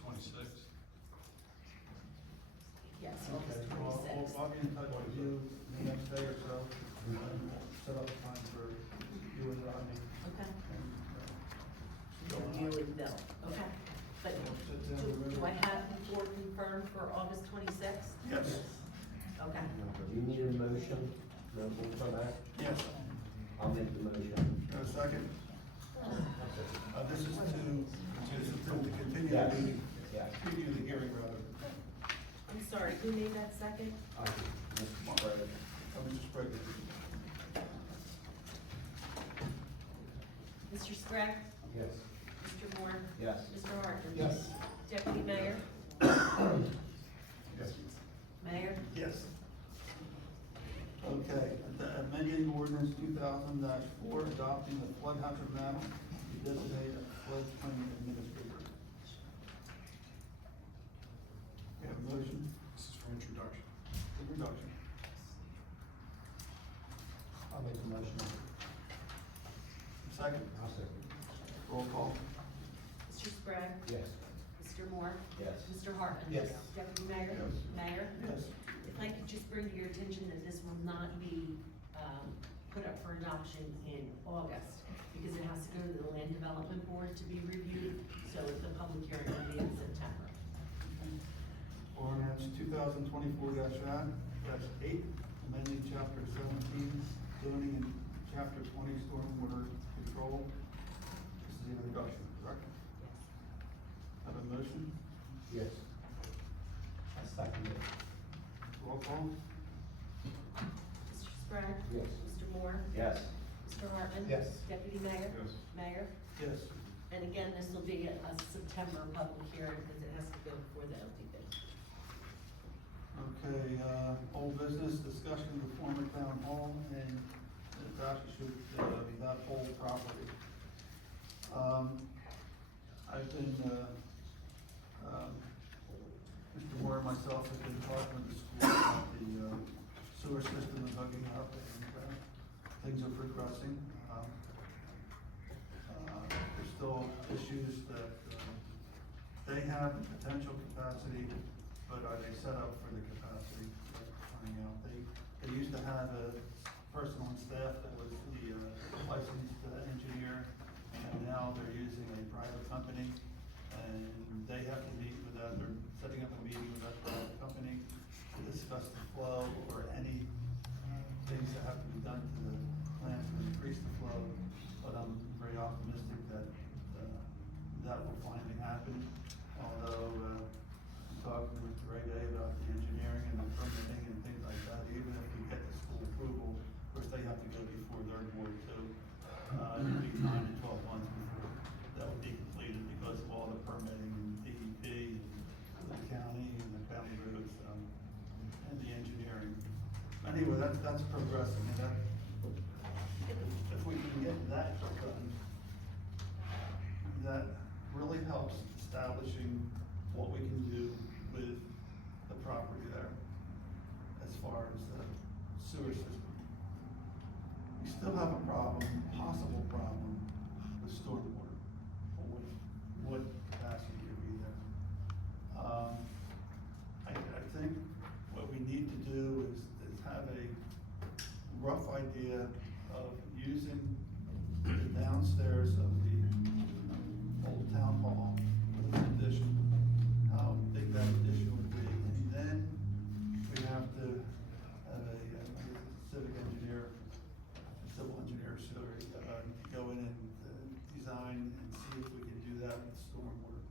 Twenty-six. Yes, Okay, August well, 26th. I'll be in touch with you the next day or so, and we'll set up a time for you and Rodney. Okay. And, You and Bill, okay. But do I have the 4 confirmed for August 26th? Yes. Okay. Do you need a motion? No, we'll come back? Yes. I'll make the motion. A second? This is to continue Yes. the meeting, Yes. preview the hearing rather. I'm sorry, who made that second? Mr. Sprague. Mr. Sprague. Mr. Sprague? Yes. Mr. Moore? Yes. Mr. Hartman? Yes. Deputy Mayor? Yes. Mayor? Yes. Okay, amending ordinance 2000-4, adopting the flood hazard map, to designate a floodplain administrator. We have a motion, This is for introduction. introduction. I'll make the motion. Second, I'll second. roll call. Mr. Sprague? Yes. Mr. Moore? Yes. Mr. Hartman? Yes. Deputy Mayor? Yes. Mayor? Yes. If I could just bring to your attention that this will not be, put up for adoption in August, because it has to go to the Land Development Board to be reviewed, so the public hearing will be in September. Ordinance 2024-8, amending chapter 17, zoning and chapter 20, stormwater control. This is the introduction, correct? Have a motion? Yes. I second it. Roll call? Mr. Sprague? Yes. Mr. Moore? Yes. Mr. Hartman? Yes. Deputy Mayor? Yes. Mayor? Yes. And again, this will be a September public hearing, because it has to go before the LDB. Okay, old business, discussion of the former town hall and Township, that whole property. I've been, Mr. Moore and myself have been talking with the school about the sewer system and hooking up, and things are progressing. There's still issues that they have the potential capacity, but are they set up for the capacity? Finding out. They used to have a person on staff that was the licensed engineer, and now they're using a private company, and they have to meet with that, they're setting up a meeting with that private company to discuss the flow or any things that have to be done to the plant to increase the flow. But I'm very optimistic that that will finally happen, although I'm talking with Ray Day about the engineering and the permitting and things like that. Even if we get the school approval, of course, they have to go before their board too. It'll be 9 to 12 months before that will be completed because of all the permitting and DEP and the county roads, and the engineering. Anyway, that's progressing, and that, if we can get that done, that really helps establishing what we can do with the property there as far as the sewer system. We still have a problem, possible problem with stormwater, or with what capacity could be there. I think what we need to do is have a rough idea of using the downstairs of the old town hall with an addition, how big that addition would be, and then we have to have a civic engineer, civil engineer, go in and design and see if we can do that with stormwater.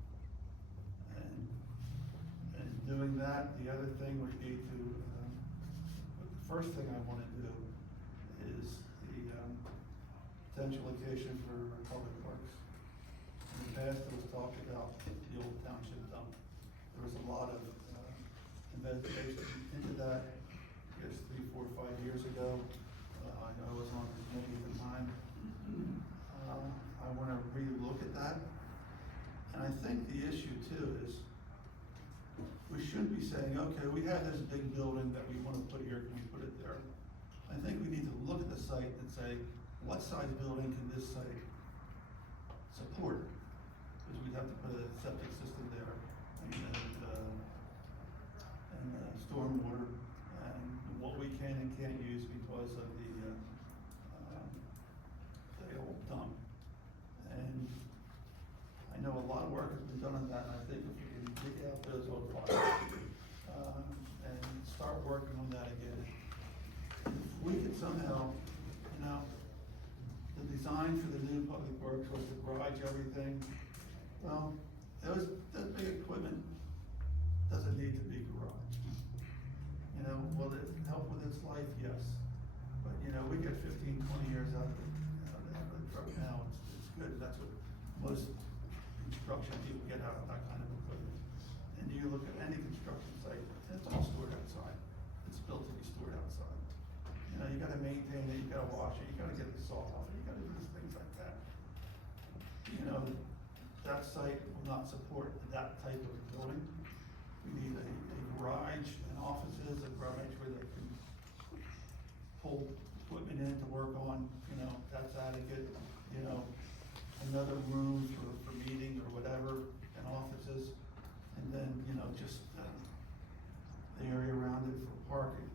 And doing that, the other thing would be to, the first thing I wanna do is the potential location for public works. In the past, there was talk about the old township dump. There was a lot of investigation into that, I guess 3, 4, 5 years ago. I know I was on the committee at the time. I wanna relook okay, we have this big building that we wanna put here, can we put it there? I think we need to look at the site and say, what size building can this site support? Because we'd have to put a septic system there, and stormwater, and what we can and can't use because of the old dump. And I know a lot of work has been done on that, and I think if we can dig out those old files, and start working on that again. If we could somehow, the design for the new public works was to garage everything. Well, that big equipment doesn't need to be garaged. Will it help with its life? Yes. But, we get 15, 20 years out of the truck now, it's good. That's what most construction people get out of that kind of equipment. And you look at any construction site, it's all stored outside. It's built to be stored outside. You gotta maintain it, you gotta wash it, you gotta get the salt off it, you gotta do these things like that. That site will not support that type of building. We need a garage and offices, a garage where they can pull equipment in to work on, that's adequate. Another room for meetings or whatever, and offices, and then, just the area around it for parking.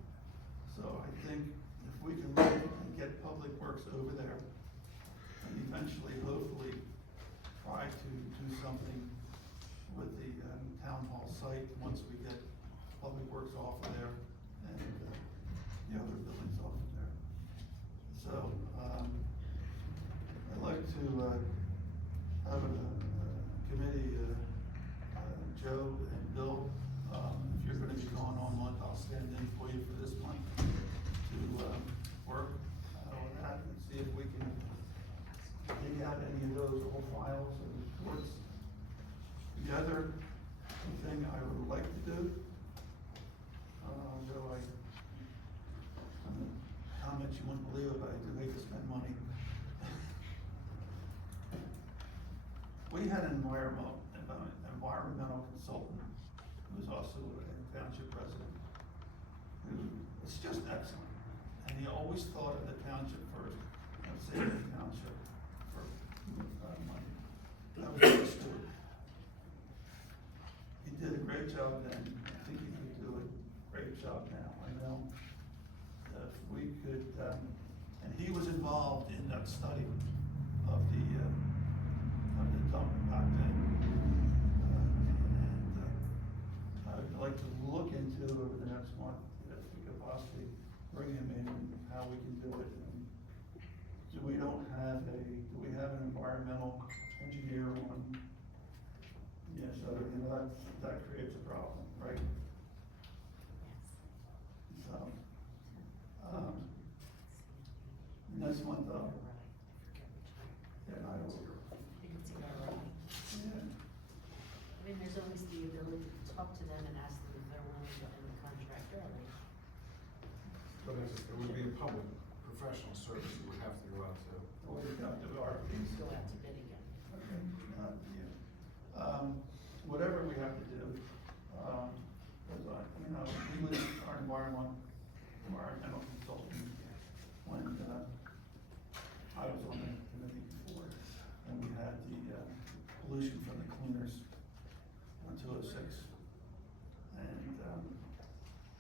So I think if we can look and get Public Works over there, and eventually, hopefully, try to do something with the town hall site once we get Public Works off of there and the other buildings off of there. So, I'd like to have a committee, Joe and Bill, if you're gonna be gone all month, I'll stand in for you for this month to work on that and see if we can dig out any of those old files and reports. The other thing I would like to do, though how much you wouldn't believe it, but I do hate to spend money. We had an environmental consultant who was also a township resident, who was just excellent. And he always thought of the township first, and saved the township for money. That was Mr. Stewart. He did a great job then. I think he could do a great job now. I know if we could, and he was involved in that study of the dump back then. I'd like to look into over the next month if we could possibly bring him in and how we can do it. And do we have an environmental engineer on? Yeah, so that creates a problem, right? So, next month, yeah, I don't. Yeah. There's always the ability to talk to them and ask them if they're willing to end the contract early. But it would be a public professional service you would have to go out to. Well, we got to RFPs. Go out to bid again. Okay, whatever we have to do, because he was our environmental consultant when, I was on the committee before, and we had the, pollution from the cleaners on 206. And,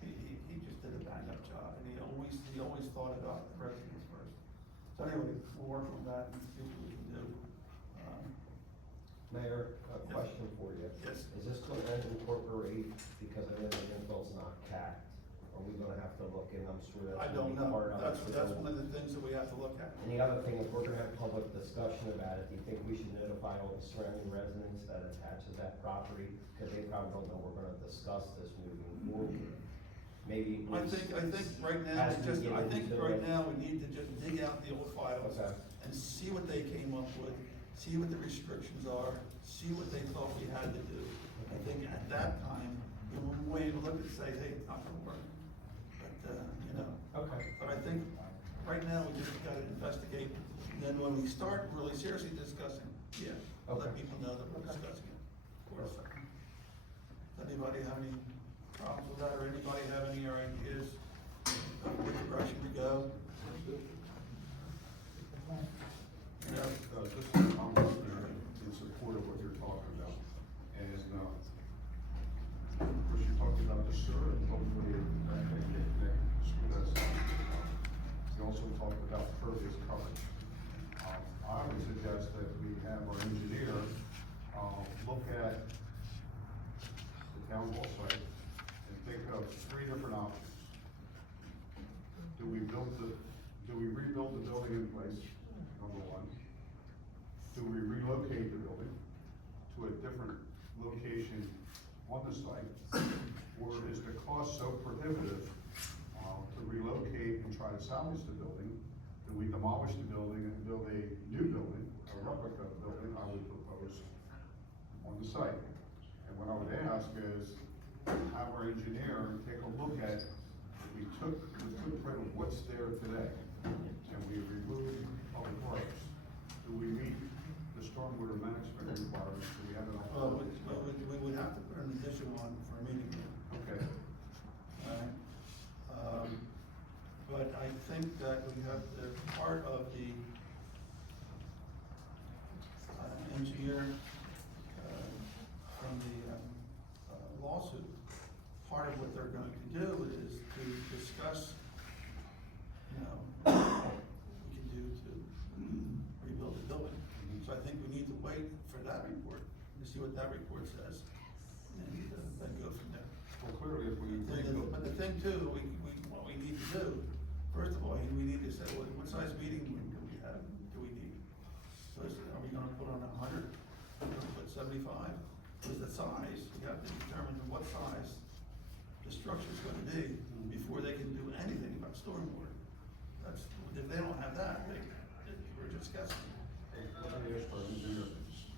he just did a bang-up job, and he always thought about the residents first. So anyway, we'll work on that and see what we can do. Mayor, a question for you. Yes. Is this gonna incorporate, because I know the infill not capped, are we gonna have to look in, I'm sure that's I gonna don't be part know, of it. that's one of the things that we have to look at. And the other thing, if we're gonna have public discussion about it, do you think we should notify all the surrounding residents that attaches that property? Cause they probably don't know we're gonna discuss this moving forward. Maybe. I think right now, we need to just dig out the old files Okay. and see what they came up with, see what the restrictions are, see what they thought we had to do. I think at that time, we would look and say, hey, it's not gonna work. But, Okay. but I think right now, we just gotta investigate. Then when we start really seriously discussing, let people know that we're discussing it. Of course. Does anybody have any problems with that, or anybody have any ideas of what direction to go? Yeah, just, I'm in support of what you're talking about, and, of course, you talked about the sewer, and hopefully, you also talked about pervious coverage. I would suggest that we have our engineer, look at the town hall site and think of 3 different options. Do we rebuild the building in place, number 1? Do we relocate the building to a different location on the site? Or is the cost so prohibitive, to relocate and try to salvage the building? Do we demolish the building and build a new building, a replica building, I would propose, on the site? And what I would ask is, have our engineer take a look at, if we took the footprint of what's there today, and we remove public works, do we meet the stormwater management requirements? Do we have enough? We would have to put an addition on for a meeting. Okay. Alright, but I think that we have, the part of the engineer, from the lawsuit, part of what they're going to do is to discuss, what we can do to rebuild the building. So I think we need to wait for that report, to see what that report says, and then go from there. Well, clearly, if we rebuild. But the thing too, what we need to do, first of all, we need to say, what size meeting room do we have, do we need? So are we gonna put on 100, are we gonna put 75? What is the size? We have to determine what size the structure's gonna be before they can do anything about stormwater. That's, if they don't have that, we're just guessing. Let me ask for an engineer.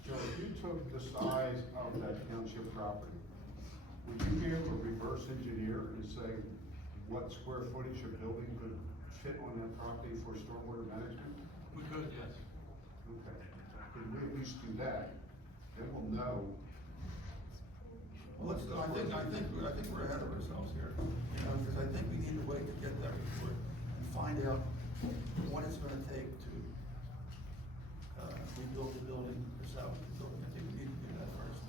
Joe, if you took the size of that township property, would you be able to reverse engineer and say what square footage your building could fit on that property for stormwater management? We could, yes. Okay, could we at least do that? Then we'll know. Well, I think we're ahead of ourselves here, because I think we need to wait to get that report and find out what it's gonna take to, rebuild the building, or salvage the building. I think we need to do that first.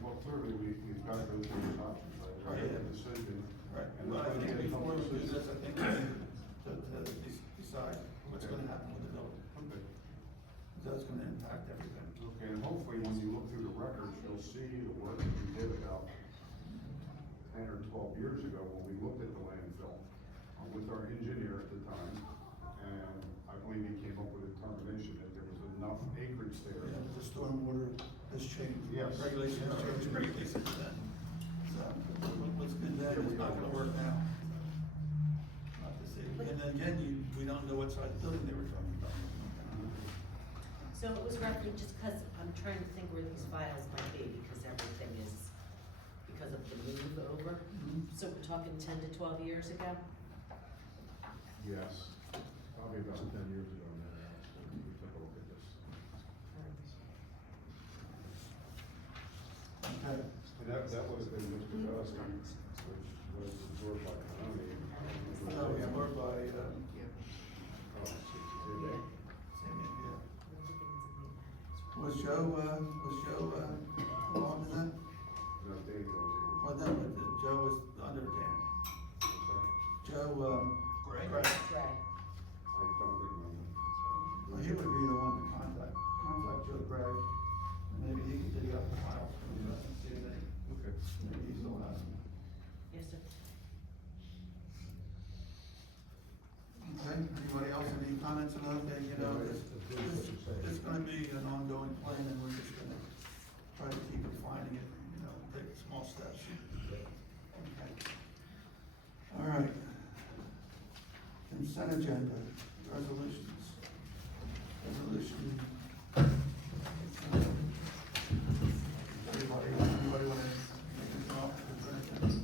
Well, clearly, we've got to go through these options, right? Right, yeah. A decision. Right, And but I then think we before we do decision. this, I think we need to decide what's gonna happen with the building. Okay. That's gonna impact everything. Okay, and hopefully, when you look through the records, you'll see the work that we did about 10 or 12 years ago, when we looked at the landfill, with our engineer at the time, and I believe he came up with a determination that there was enough acreage there. Yeah, the stormwater has changed. Yes. Regulations have changed greatly since then. So, what's been done is not gonna work now. Not to see, and then again, we don't know what size building they were talking about. So it was roughly, just because I'm trying to think where these files might be, because everything is, because of the move over. So we're talking 10 to 12 years ago? Yes, probably about 10 years ago now, we took a look at this. Okay. And that would have been Mr. Dustin, which was absorbed by County. No, we were by, Oh, was Joe involved in that? no, Dave goes in. Well, no, but Joe was under Dan. Sorry, Joe, Greg? Greg. Right. I don't remember. Well, he would be the one to contact Joe Greg, and maybe he can dig up the files from the CNA. Okay. Maybe he still has them. Yes, sir. Okay, anybody else have any comments about that, it's gonna be an ongoing plan, and we're just gonna try to keep refining it, take small steps. Okay. All right. Consent agenda, resolutions. Resolution. Anybody wanna make anything off the consent agenda?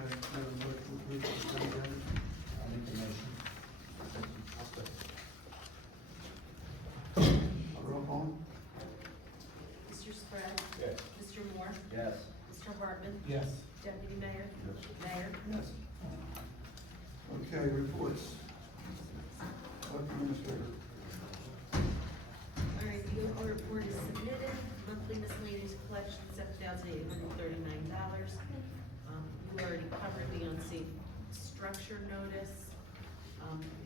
Okay, have a motion to approve the consent agenda. I'll make the motion. A roll call? Mr. Hartman? Yes. Deputy Mayor? Yes. Mayor? Yes. Okay, reports. Administrator. All right, the overall report is submitted, monthly miscellaneous collection, $7,839. You already covered the unsafe structure notice.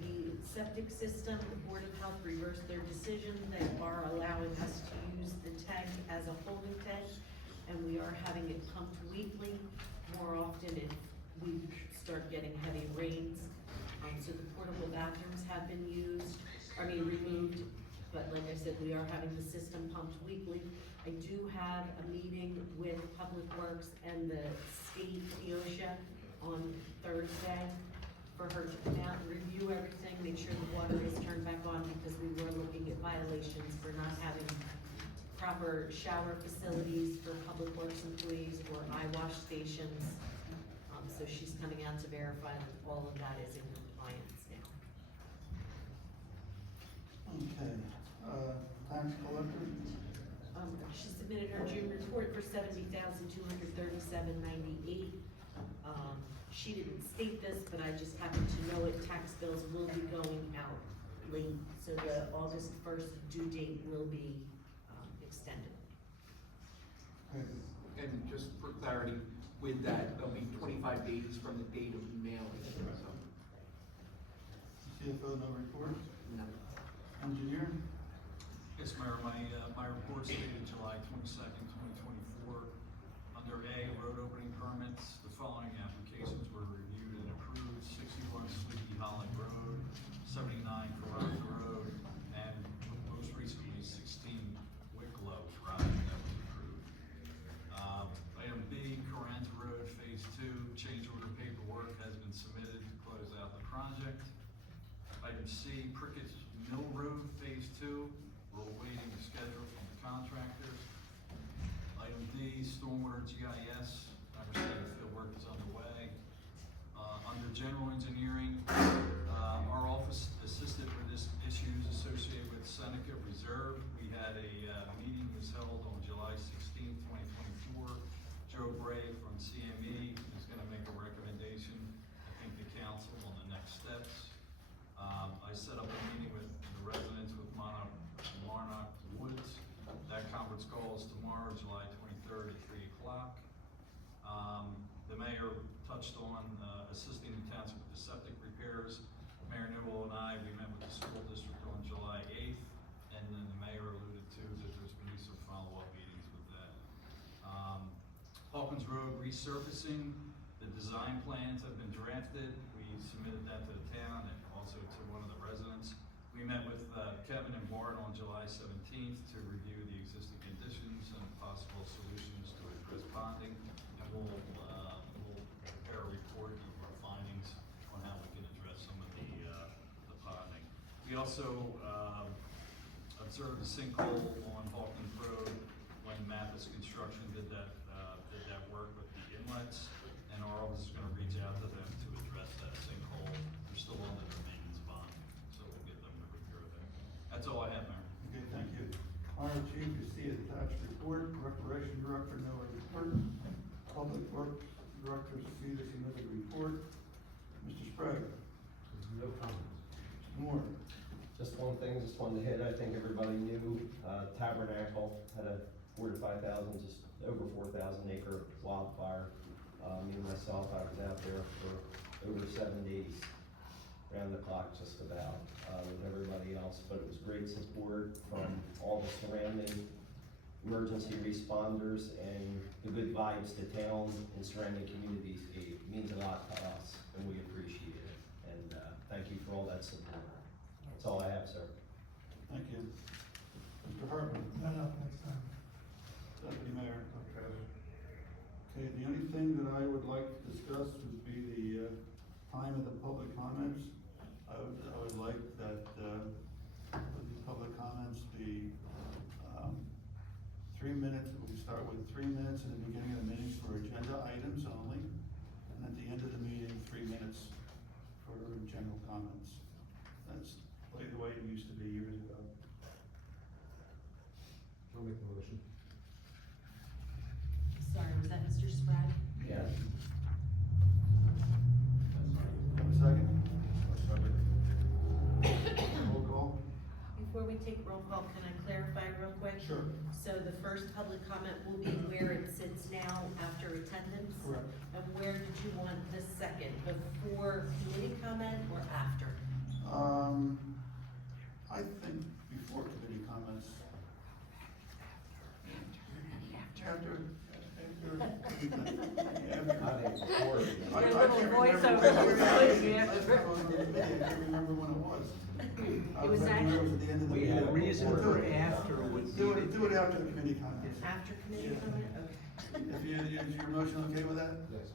The septic system, the Board of Health reversed their decision. They are allowing us to use the tank as a holding tank, and we are having it pumped weekly, more often if we start getting heavy rains. So the portable bathrooms have been removed, but like I said, we are having the system pumped weekly. I do have a meeting with Public Works and the state OSHA on Thursday for her to come out and review everything, make sure the water is turned back on, because we were looking at violations for not having proper shower facilities for Public Works employees or eye wash stations. So she's coming out to verify that all of that is in compliance now. Okay, tax collector. She submitted her June report for $70,237.98. She didn't state this, but I just happen to know it, tax bills will be going out late, so the August 1st due date will be, extended. And just for clarity, with that, there'll be 25 days from the date of mailing, so. CFO, no report. No. Engineer. Yes, Mayor, my report dated July 22nd, 2024. Under A, road opening permits, the following applications were reviewed and approved: 61 Sleepy Hollow Road, 79 Carranza Road, and most recently 16 Wicklow Drive that was approved. Item B, Carranza Road Phase 2, change order paperwork has been submitted to close out the project. Item C, Prickett Mill Road Phase 2, we're awaiting the schedule from the contractors. Item D, Stormwater GIS, I understand the field work is underway. Under general engineering, our office assisted with issues associated with Seneca Reserve. We had a meeting was held on July 16th, 2024. Joe Bray from CME is gonna make a recommendation, I think, to council on the next steps. I set up a meeting with the residents with Monarch Woods. That conference call is tomorrow, July 23rd at 3 o'clock. The mayor touched on assisting the township with the septic repairs. Mayor Newell and I, we met with the school district on July 8th, and then the mayor alluded to that there's gonna be some follow-up meetings with that. Hawkins Road resurfacing, the design plans have been drafted. We submitted that to the town and also to one of the residents. We met with Kevin and Bart on July 17th to review the existing conditions and possible solutions to address bonding, and we'll prepare a report of our findings on how we can address some of the ponding. We also observed a sinkhole on Hawkins Road when Mathis Construction did that work with the inlets, and our office is gonna reach out to them to address that sinkhole. They're still under their maintenance bond, so we'll get them to repair that. That's all I have, Mayor. Okay, thank you. Fire chief, you see attached report. Recreation director, no report. Public Works Director, Sophia, another report. Mr. Sprague. No comments. Mr. Moore. Just one thing, just wanted to hit, I think everybody knew, Tabernacle had a 4,000 to 5,000, just over 4,000 acre wildfire. Me and myself, I was out there for over 7 days, around the clock just about, with everybody else, but it was great support from all the surrounding emergency responders, and the good vibes to town and surrounding communities gave, means a lot to us, and we appreciate it. And, thank you for all that support. That's all I have, sir. Thank you. Mr. Hartman. No, next time. Deputy Mayor. Okay, the only thing that I would like to discuss would be the time of the public comments. I would like that with the public comments be 3 minutes. We start with 3 minutes in the beginning of the meeting for agenda items only, and at the end of the meeting, 3 minutes for general comments. That's the way it used to be years ago. I'll make the motion. Sorry, was that Mr. we take roll call, can I clarify real quick? Sure. So the first public comment will be where it sits now after attendance? Correct. And where did you want the second, before committee comment or after? I think before committee comments. After. Your little voiceover. I can't remember when it was. It was actually. It was at the end of the meeting. The reason for after would Do it after the committee comments. After committee comment, okay. Is your motion okay with that? Yes.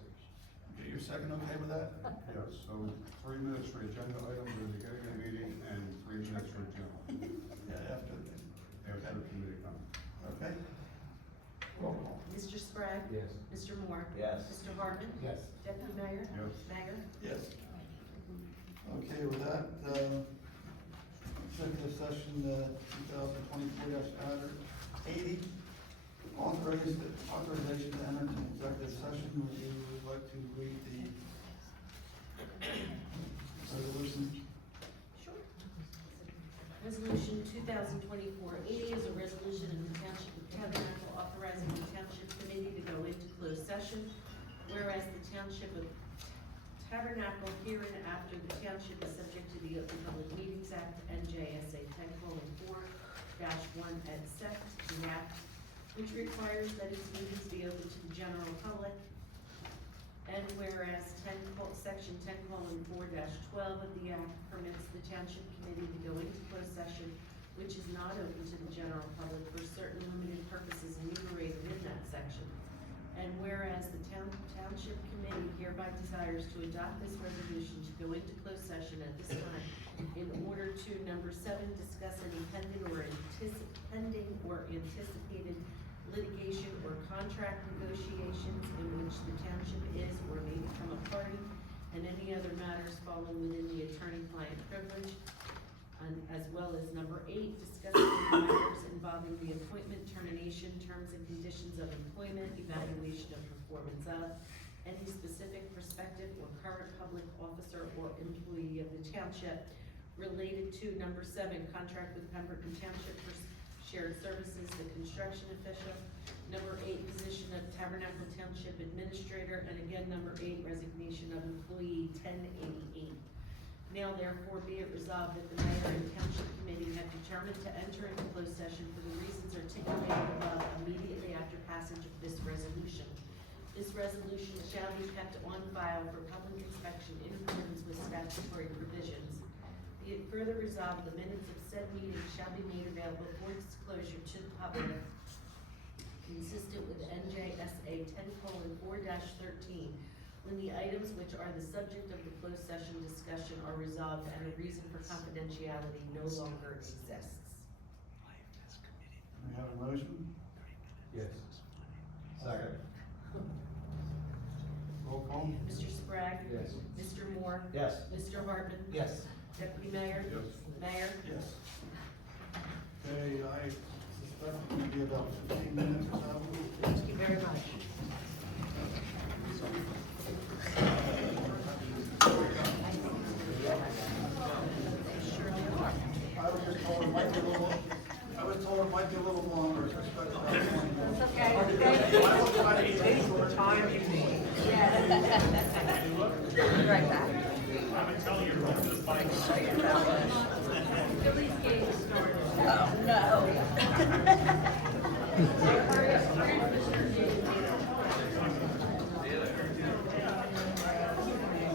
Okay, your second okay with that? Yes, so 3 minutes for agenda items at the beginning of the meeting and 3 minutes for general, Yeah, after. after committee comment. Okay. Roll call. Mr. Sprague? Yes. Mr. Moore? Yes. Mr. Hartman? Yes. Deputy Mayor? Yes. Mayor? Yes. Okay, with that, executive session, 2024-80, authorization to enter into executive session. Would you like to read the resolution? Sure. Resolution 2024-80 is a resolution of the Township of Tabernacle authorizing the Township Committee to go into closed session, whereas the Township of Tabernacle hereinafter the Township is subject to the Open Public Meetings Act, NJSA 10:4-1 et seq, the Act, which requires that its meetings be open to the general public. And whereas Section 10:4-12 of the Act permits the Township Committee to go into closed session, which is not open to the general public for certain limited purposes enumerated in that section. And whereas the Township Committee hereby desires to adopt this resolution to go into closed session at this time in order to, 7, discuss any pending or anticipated litigation or contract negotiations in which the Township is or may become a party, and any other matters falling within the attorney-client privilege, and as well as 8, discuss any matters involving the appointment, termination, terms and conditions of employment, evaluation of performance of any specific prospective or current public officer or employee of the Township related to 7, contract with Pemberton Township for shared services, the construction official, 8, position of Tabernacle Township Administrator, and again, 8, resignation of employee 1088. Now therefore be it resolved that the Mayor and Township Committee have determined to enter into closed session for the reasons articulated above immediately after passage of this resolution. This resolution shall be kept on file for public inspection in accordance with statutory provisions. Be it further resolved, the minutes of said meeting shall be made available for disclosure to the public, consistent with NJSA 10:4-13, when the items which are the subject of the closed session discussion are resolved and a reason for confidentiality no longer exists. We have a motion? Yes. Second. Roll call? Mr. Sprague? Yes. Mr. Moore? Yes. Mr. Hartman? Yes. Deputy Mayor? Yes. Mayor? Yes. Okay, I suspect it's gonna be about 15 minutes or so. Thank you very much. I was just told it might be a little, I was told it might be a little longer, so I expect about 20 minutes. It's okay. I will try to take the time you need. Be right back. Phillies game started. Oh, no.